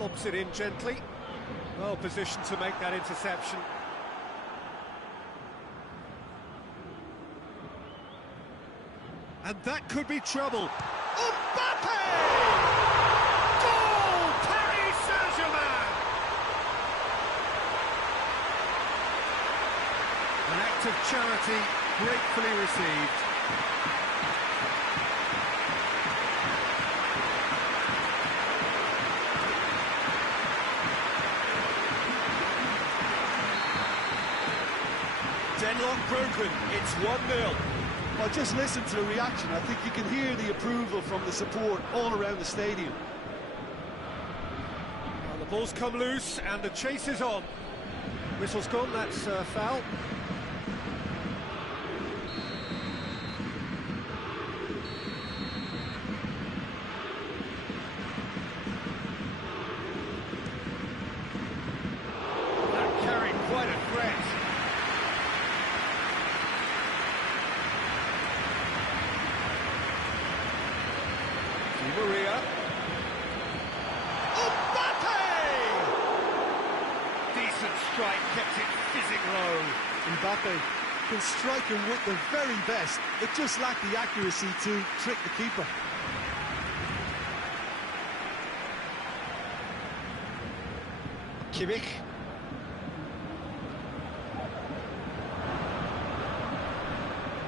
Lobs it in gently. Well positioned to make that interception. And that could be trouble. Mbappe! Goal! Paris Saint-Germain! An act of charity gratefully received. deadlock broken. It's 1-0. Well, just listen to the reaction. I think you can hear the approval from the support all around the stadium. Well, the ball's come loose and the chase is on. Whistle's gone, that's foul. That carried quite a threat. Di Maria. Strike kept it fizzing low. Mbappe can strike him with the very best. It just lacked the accuracy to trick the keeper. Kimmich.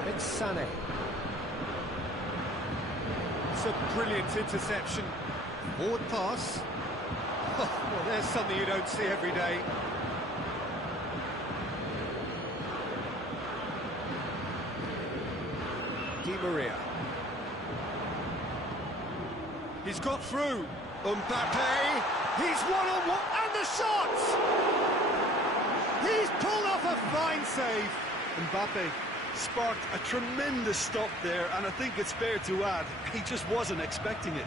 It's Sané. It's a brilliant interception. Forward pass. Oh, well, there's something you don't see every day. Di Maria. He's got through. Mbappe. He's one-on-one, and the shot! He's pulled off a fine save. Mbappe sparked a tremendous stop there, and I think it's fair to add, he just wasn't expecting it.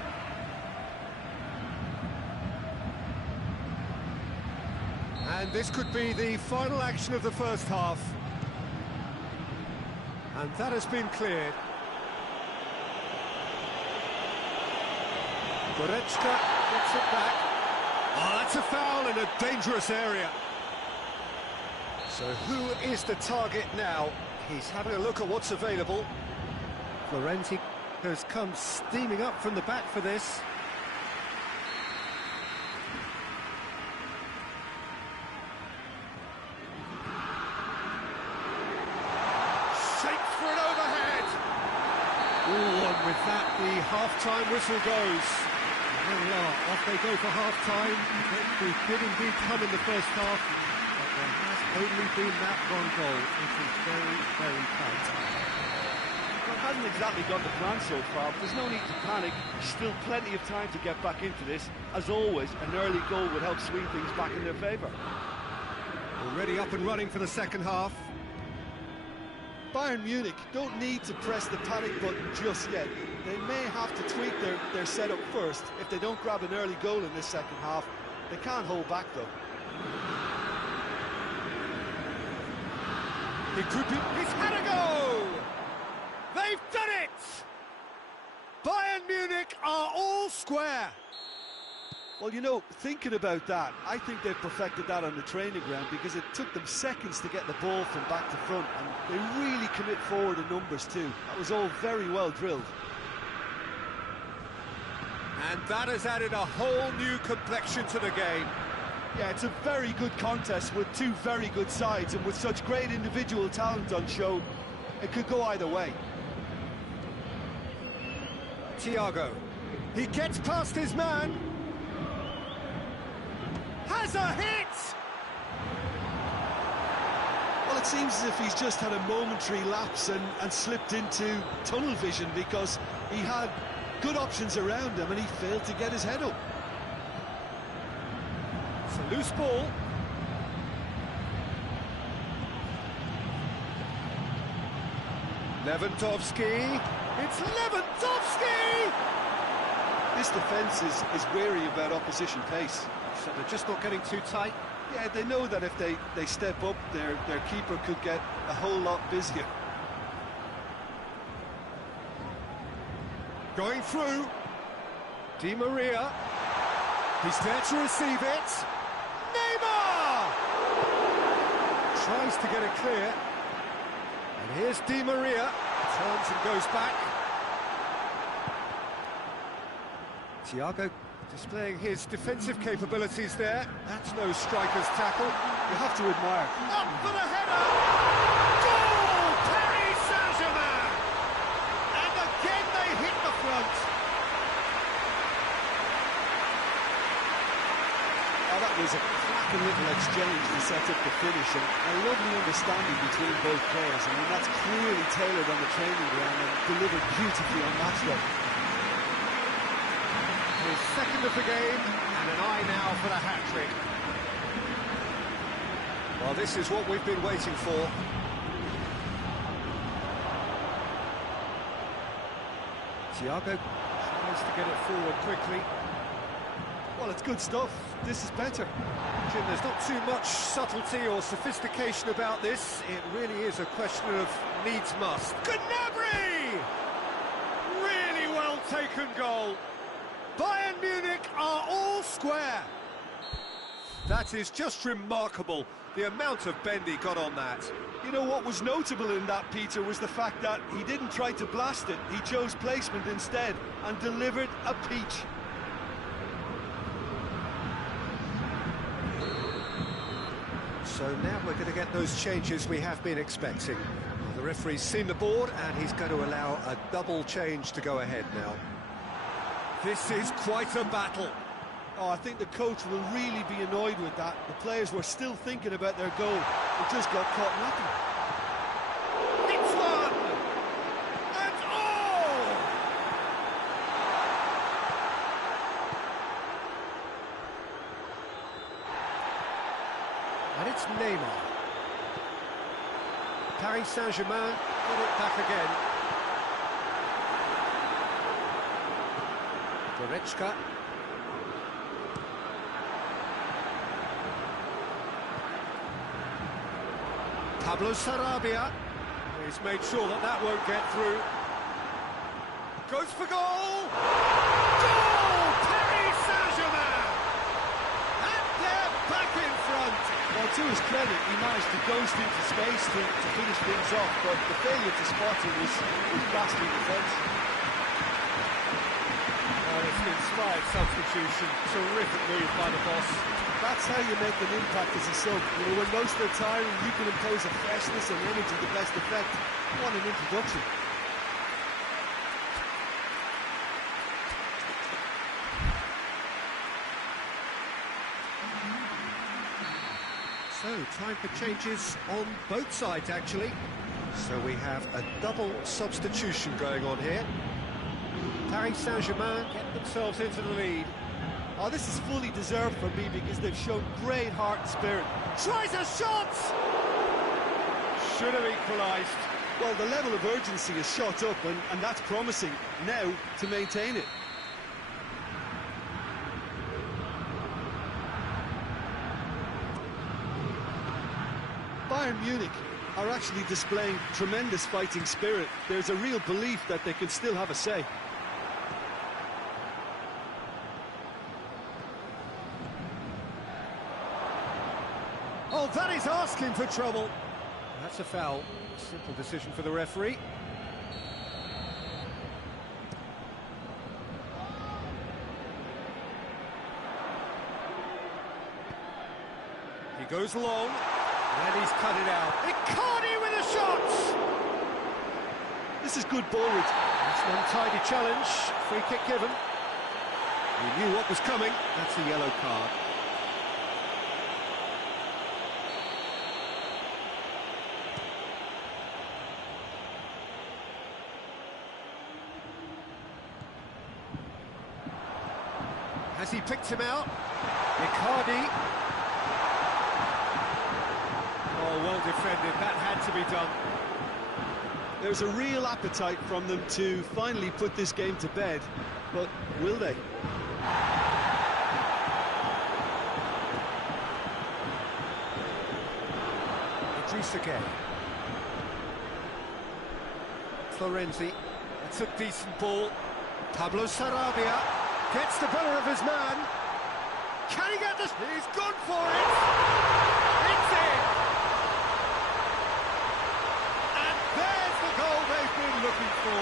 And this could be the final action of the first half. And that has been cleared. Goretzka gets it back. Oh, that's a foul in a dangerous area. So who is the target now? He's having a look at what's available. Florenzi has come steaming up from the back for this. Shaped for an overhead. Ooh, and with that, the half-time whistle goes. There we are, off they go for half-time. We did indeed come in the first half, but there has only been that one goal. It is very, very tight. Well, it hasn't exactly gone to plan so far, but there's no need to panic. Still plenty of time to get back into this. As always, an early goal would help swing things back in their favour. Already up and running for the second half. Bayern Munich don't need to press the panic button just yet. They may have to tweak their setup first. If they don't grab an early goal in this second half, they can't hold back though. He could be... He's had a go! They've done it! Bayern Munich are all square. Well, you know, thinking about that, I think they've perfected that on the training ground because it took them seconds to get the ball from back to front, and they really commit forward in numbers too. That was all very well drilled. And that has added a whole new complexion to the game. Yeah, it's a very good contest with two very good sides, and with such great individual talent on show, it could go either way. Thiago. He gets past his man. Has a hit! Well, it seems as if he's just had a momentary lapse and slipped into tunnel vision because he had good options around him and he failed to get his head up. It's a loose ball. Lewandowski. It's Lewandowski! This defence is wary about opposition pace. So they're just not getting too tight. Yeah, they know that if they step up, their keeper could get a whole lot busier. Going through. Di Maria. He's there to receive it. Neymar! Tries to get it clear. And here's Di Maria. Turns and goes back. Thiago displaying his defensive capabilities there. That's no striker's tackle. You have to admire. Up for the header! Goal! Paris Saint-Germain! And again they hit the front. Oh, that was a cracking little exchange to set up the finish, and a lovely understanding between both players. I mean, that's clearly tailored on the training ground and delivered beautifully on match day. His second of the game, and an eye now for the hat-trick. Well, this is what we've been waiting for. Thiago tries to get it forward quickly. Well, it's good stuff. This is better. Jim, there's not too much subtlety or sophistication about this. It really is a question of needs must. Gnabry! Really well taken goal. Bayern Munich are all square. That is just remarkable, the amount of bend he got on that. You know what was notable in that, Peter, was the fact that he didn't try to blast it. He chose placement instead and delivered a peach. So now we're going to get those changes we have been expecting. Well, the referee's seen the board and he's going to allow a double change to go ahead now. This is quite a battle. Oh, I think the coach will really be annoyed with that. The players were still thinking about their goal. It just got caught napping. It's one! And oh! And it's Neymar. Paris Saint-Germain got it back again. Goretzka. Pablo Sarabia. He's made sure that that won't get through. Goes for goal! Goal! Paris Saint-Germain! And they're back in front! Well, to his credit, he managed to ghost into space to finish things off, but the failure to spot it was ghastly defence. Well, it's an inspired substitution. Terrific move by the boss. That's how you make an impact as a sub. You know, when most are tiring, you can impose a freshness and energy to best effect. What an introduction. So, time for changes on both sides, actually. So we have a double substitution going on here. Paris Saint-Germain get themselves into the lead. Oh, this is fully deserved for me because they've shown great heart and spirit. Tries a shot! Should have equalised. Well, the level of urgency is shot up, and that's promising. Now, to maintain it. Bayern Munich are actually displaying tremendous fighting spirit. There's a real belief that they can still have a say. Oh, that is asking for trouble. That's a foul. Simple decision for the referee. He goes long, and he's cut it out. Icardi with a shot! This is good ball route. That's an untidy challenge. Free kick given. He knew what was coming. That's a yellow card. Has he picked him out? Icardi. Oh, well defended. That had to be done. There's a real appetite from them to finally put this game to bed, but will they? Again. Florenzi. That's a decent ball. Pablo Sarabia gets the better of his man. Can he get this? He's gone for it. It's in. And there's the goal they've been looking for.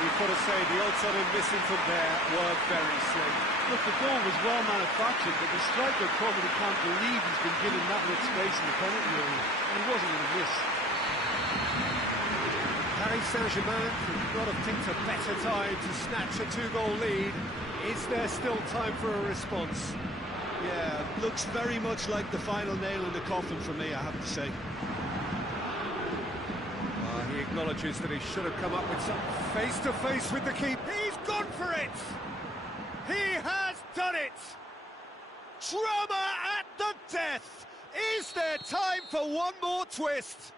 You've got to say the odds on him missing from there were very slim. Look, the goal was well manufactured, but the striker probably can't believe he's been given that much space in the penalty area, and he wasn't going to miss. Paris Saint-Germain could not have picked a better time to snatch a two-goal lead. Is there still time for a response? Yeah, looks very much like the final nail in the coffin for me, I have to say. He acknowledges that he should have come up with some face-to-face with the keeper. He's gone for it! He has done it! Drama at the death! Is there time for one more twist?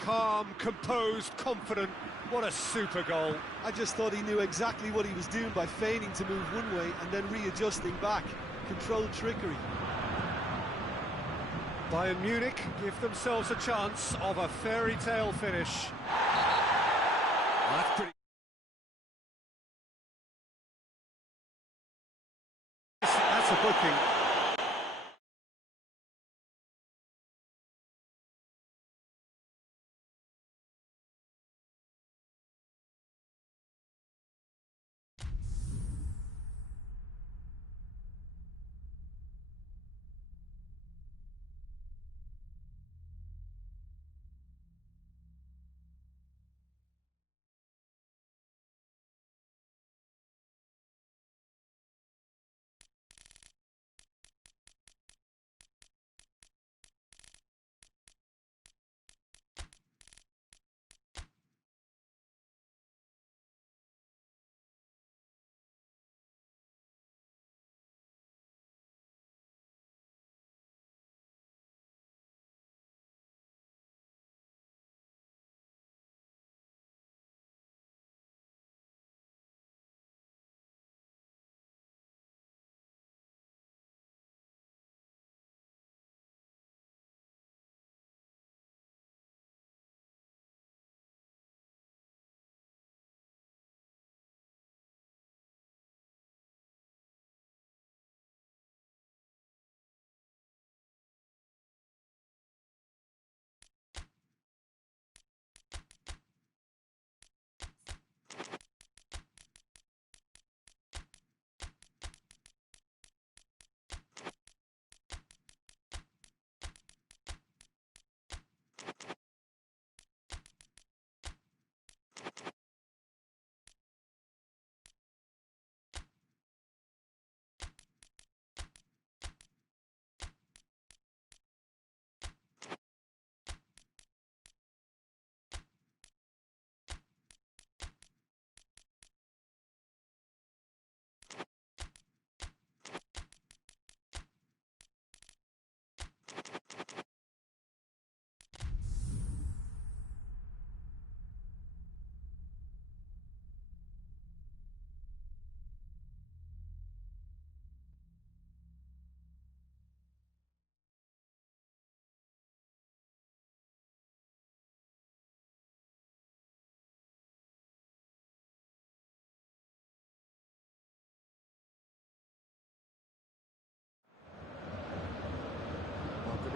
Calm, composed, confident. What a super goal. I just thought he knew exactly what he was doing by feigning to move one way and then readjusting back. Controlled trickery. Bayern Munich give themselves a chance of a fairy tale finish. That's pretty... That's a booking.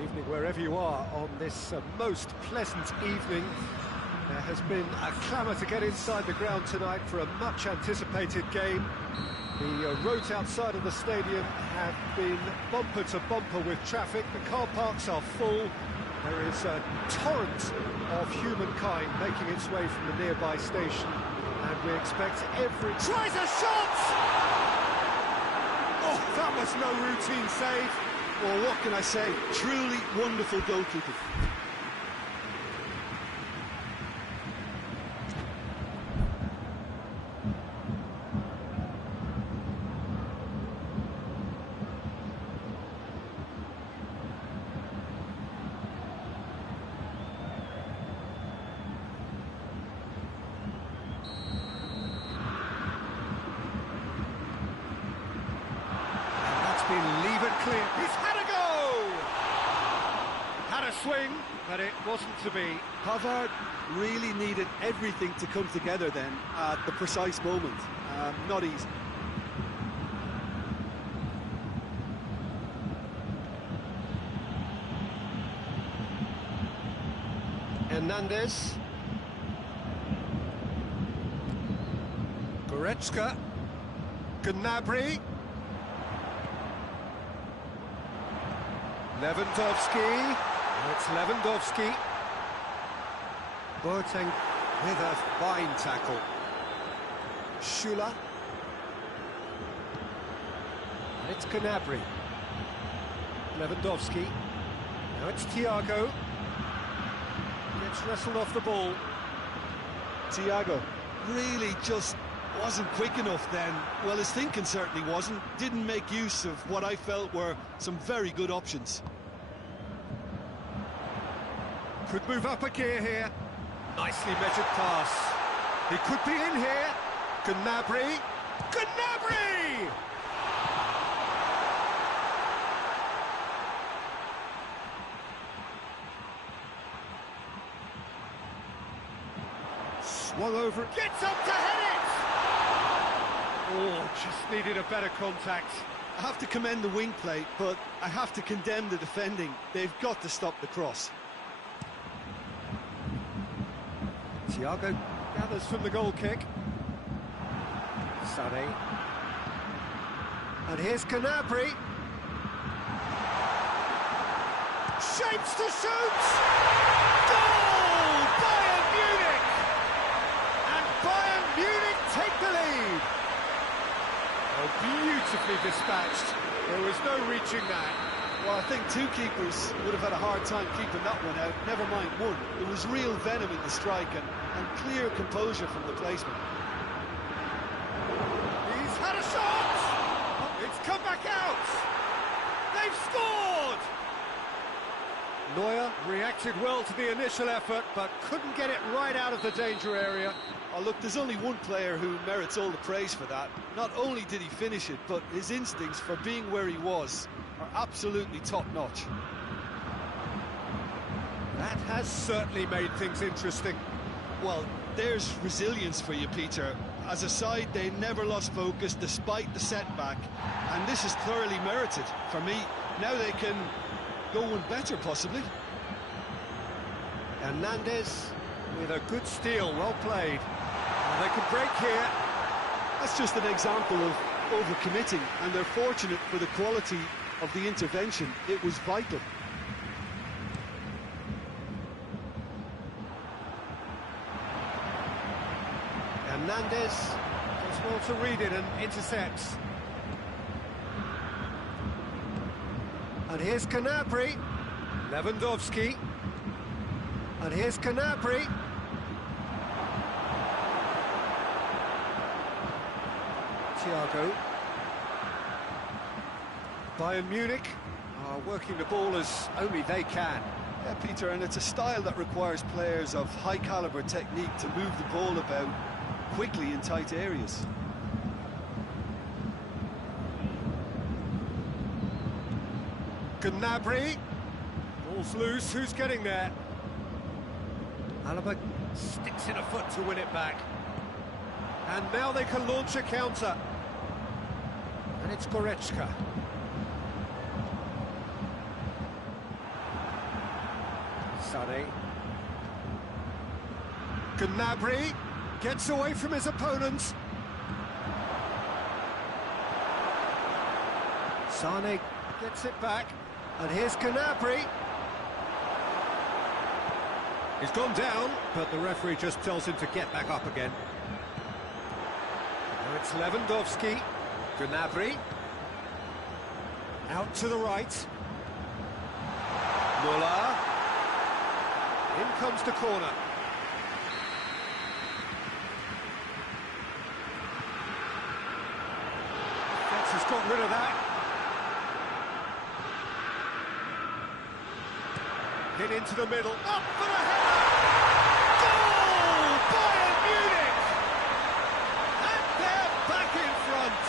Evening wherever you are on this most pleasant evening. There has been a clamour to get inside the ground tonight for a much anticipated game. The roads outside of the stadium have been bumper to bumper with traffic. The car parks are full. There is a torrent of humankind making its way from the nearby station, and we expect every... Tries a shot! Oh, that was no routine save. Well, what can I say? Truly wonderful goalkeeping. Leave it clear. He's had a go! Had a swing, but it wasn't to be. Pavard really needed everything to come together then at the precise moment. Not easy. Hernandez. Goretzka. Gnabry. Lewandowski. It's Lewandowski. Boateng with a fine tackle. Schüller. It's Gnabry. Lewandowski. Now it's Thiago. Gets wrestled off the ball. Thiago really just wasn't quick enough then. Well, his thinking certainly wasn't. Didn't make use of what I felt were some very good options. Could move up a gear here. Nicely measured pass. He could be in here. Gnabry. Gnabry! Swung over. Gets up to head it! Oh, just needed a better contact. I have to commend the wing play, but I have to condemn the defending. They've got to stop the cross. Thiago gathers from the goal kick. Sané. And here's Gnabry. Shapes to shoot! Goal! Bayern Munich! And Bayern Munich take the lead. Oh, beautifully dispatched. There was no reaching that. Well, I think two keepers would have had a hard time keeping that one out, never mind one. There was real venom in the strike and clear composure from the placement. He's had a shot! It's come back out! They've scored! Neuer reacted well to the initial effort, but couldn't get it right out of the danger area. Oh, look, there's only one player who merits all the praise for that. Not only did he finish it, but his instincts for being where he was are absolutely top-notch. That has certainly made things interesting. Well, there's resilience for you, Peter. As a side, they never lost focus despite the setback, and this is thoroughly merited. For me, now they can go one better, possibly. Hernandez with a good steal, well played. And they can break here. That's just an example of overcommitting, and they're fortunate for the quality of the intervention. It was vital. Hernandez does well to read it and intercepts. And here's Gnabry. Lewandowski. And here's Gnabry. Thiago. Bayern Munich are working the ball as only they can. Yeah, Peter, and it's a style that requires players of high-caliber technique to move the ball about quickly in tight areas. Gnabry. Ball's loose, who's getting there? Alaba sticks in a foot to win it back. And now they can launch a counter. And it's Goretzka. Sané. Gnabry gets away from his opponents. Sané gets it back. And here's Gnabry. He's gone down, but the referee just tells him to get back up again. Now it's Lewandowski. Gnabry. Out to the right. Muller. In comes the corner. Fetz has got rid of that. Hit into the middle. Up for the header! Goal! Bayern Munich! And they're back in front.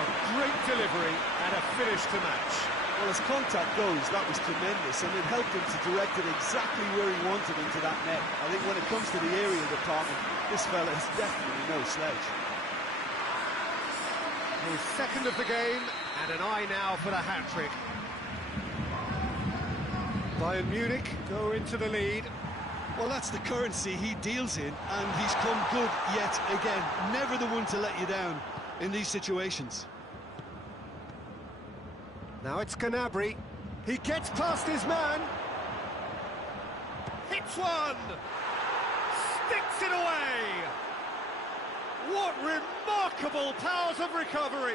A great delivery and a finish to match. Well, as contact goes, that was tremendous, and it helped him to direct it exactly where he wanted into that net. I think when it comes to the aerial department, this fella is definitely no slouch. His second of the game, and an eye now for the hat-trick. Bayern Munich go into the lead. Well, that's the currency he deals in, and he's come good yet again. Never the one to let you down in these situations. Now it's Gnabry. He gets past his man. Hits one. Sticks it away. What remarkable powers of recovery!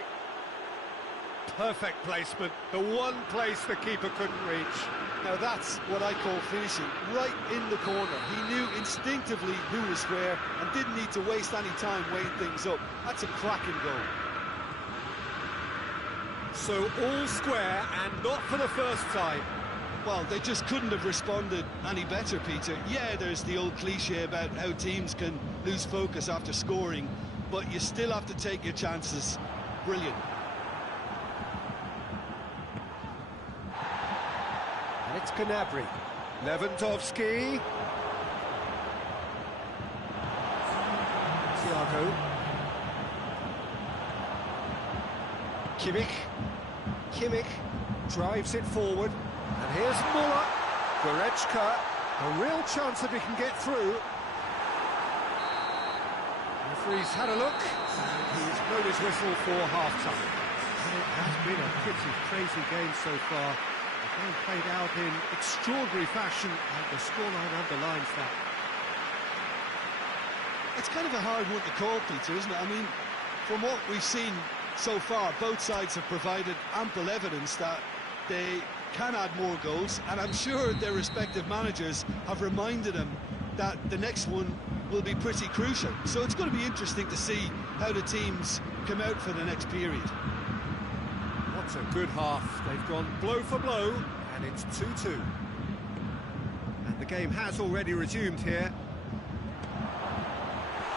Perfect placement, the one place the keeper couldn't reach. Now that's what I call finishing, right in the corner. He knew instinctively who was where and didn't need to waste any time weighing things up. That's a cracking goal. So all square, and not for the first time. Well, they just couldn't have responded any better, Peter. Yeah, there's the old cliche about how teams can lose focus after scoring, but you still have to take your chances. Brilliant. And it's Gnabry. Lewandowski. Thiago. Kimmich drives it forward. And here's Muller. Goretzka. A real chance that he can get through. Referee's had a look, and he's blown his whistle for half-time. It has been a pretty crazy game so far. The game played out in extraordinary fashion, and the scoreline underlines that. It's kind of a hard one to call, Peter, isn't it? I mean, from what we've seen so far, both sides have provided ample evidence that they can add more goals, and I'm sure their respective managers have reminded them that the next one will be pretty crucial. So it's going to be interesting to see how the teams come out for the next period. What a good half. They've gone blow for blow, and it's 2-2. And the game has already resumed here.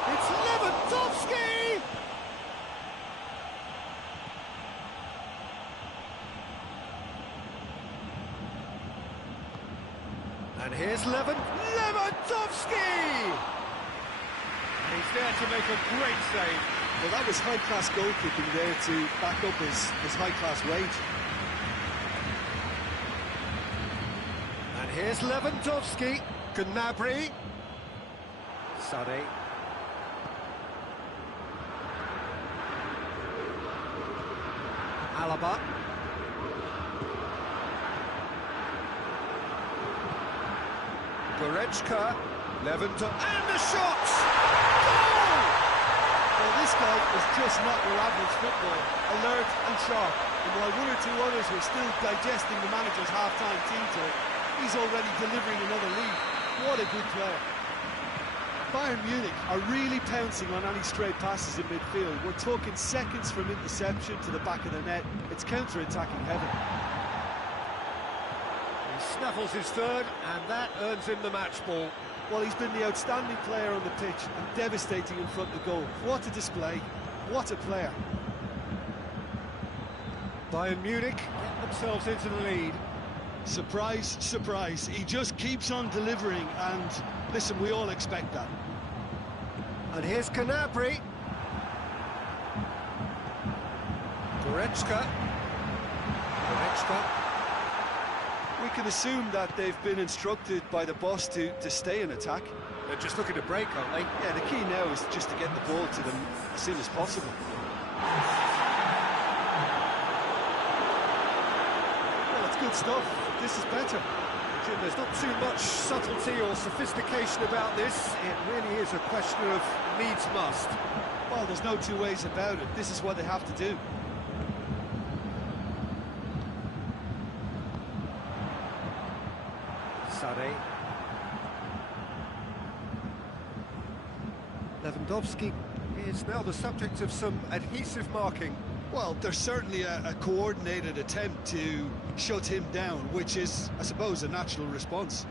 It's Lewandowski! And here's Lewandowski! And he's there to make a great save. Well, that was high-class goalkeeping there to back up his high-class wage. And here's Lewandowski. Gnabry. Sade. Alaba. Goretzka. Lewandowski. And the shot! Goal! Well, this guy is just not your average football. Alert and sharp. And while one or two others were still digesting the manager's half-time team talk, he's already delivering another lead. What a good player. Bayern Munich are really pouncing on any straight passes in midfield. We're talking seconds from interception to the back of the net. It's counter-attacking heaven. He snaffles his third, and that earns him the match ball. Well, he's been the outstanding player on the pitch and devastating in front of goal. What a display. What a player. Bayern Munich get themselves into the lead. Surprise, surprise. He just keeps on delivering, and listen, we all expect that. And here's Gnabry. Goretzka. We can assume that they've been instructed by the boss to stay in attack. They're just looking to break, aren't they? Yeah, the key now is just to get the ball to them as soon as possible. Well, it's good stuff. This is better. Jim, there's not too much subtlety or sophistication about this. It really is a question of needs must. Well, there's no two ways about it. This is what they have to do. Sade. Lewandowski is now the subject of some adhesive marking. Well, there's certainly a coordinated attempt to shut him down, which is, I suppose, a natural response.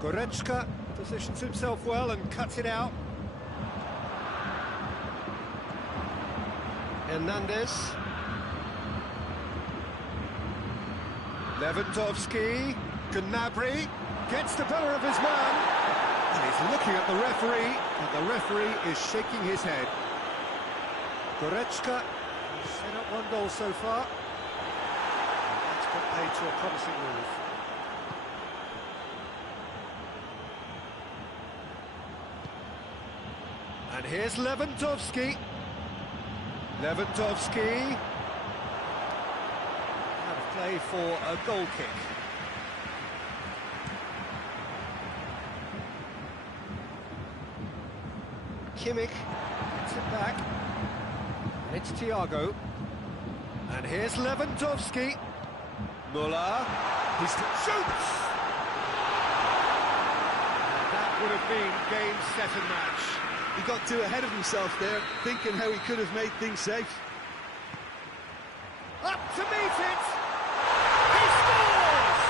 Goretzka positions himself well and cuts it out. Hernandez. Lewandowski. Gnabry gets the better of his man. And he's looking at the referee, and the referee is shaking his head. Goretzka has set up one goal so far. That's got paid to a promising move. And here's Lewandowski. Lewandowski. Out of play for a goal kick. Kimmich gets it back. And it's Thiago. And here's Lewandowski. Muller. He shoots! And that would have been game, set and match. He got too ahead of himself there, thinking how he could have made things safe. Up to meet it! He scores!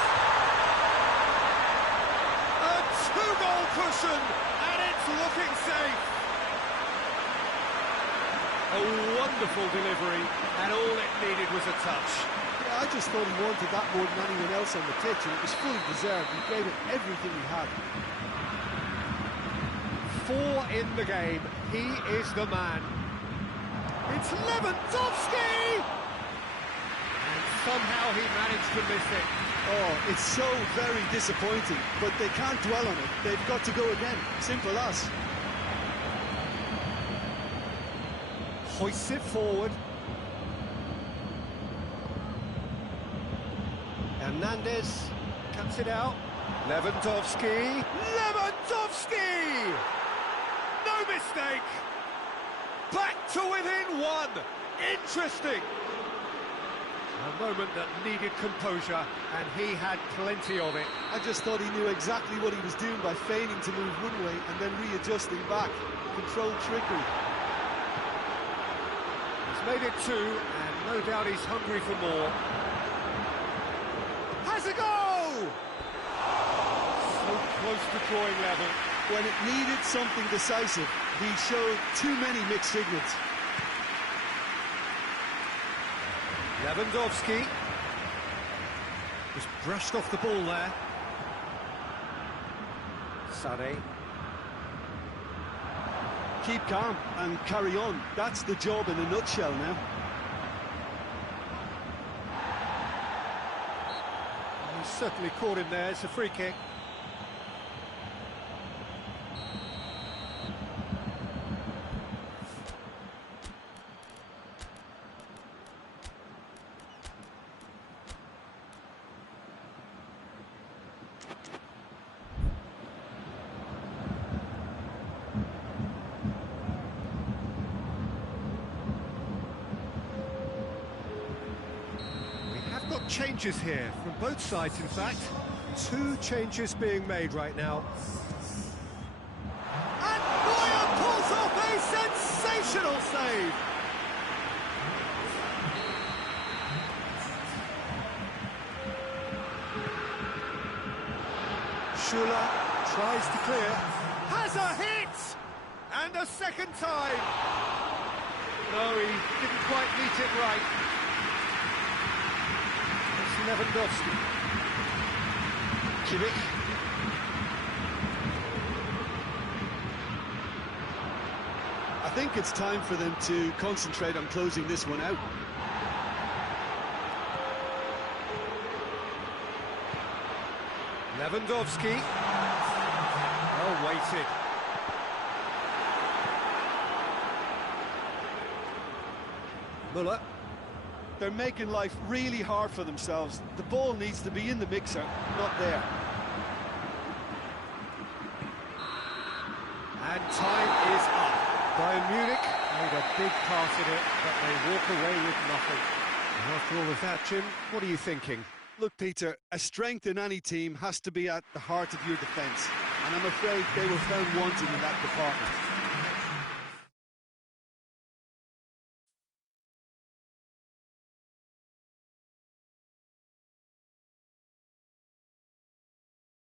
A two-goal cushion, and it's looking safe. A wonderful delivery, and all it needed was a touch. Yeah, I just thought he wanted that more than anyone else on the pitch, and it was fully deserved. He gave it everything he had. 4 in the game. He is the man. It's Lewandowski! And somehow he managed to miss it. Oh, it's so very disappointing, but they can't dwell on it. They've got to go again. Simple as. Hoists it forward. Hernandez cuts it out. Lewandowski. Lewandowski! No mistake! Back to within 1. Interesting. A moment that needed composure, and he had plenty of it. I just thought he knew exactly what he was doing by feigning to move one way and then readjusting back. Controlled trickery. He's made it 2, and no doubt he's hungry for more. Has a go! So close to drawing level. When it needed something decisive, he showed too many mixed signals. Lewandowski was brushed off the ball there. Sade. Keep calm and carry on. That's the job in a nutshell now. He's certainly caught him there. It's a free kick. Changes here from both sides, in fact. 2 changes being made right now. And Neuer pulls off a sensational save! Schuller tries to clear. Has a hit! And a second time! No, he didn't quite meet it right. Lewandowski. Kimmich. I think it's time for them to concentrate on closing this one out. Lewandowski. Well weighted. Muller. They're making life really hard for themselves. The ball needs to be in the mixer, not there. And time is up. Bayern Munich made a big part of it, but they walk away with nothing. And after all of that, Jim, what are you thinking? Look, Peter, a strength in any team has to be at the heart of your defence. And I'm afraid they were found wanting in that department.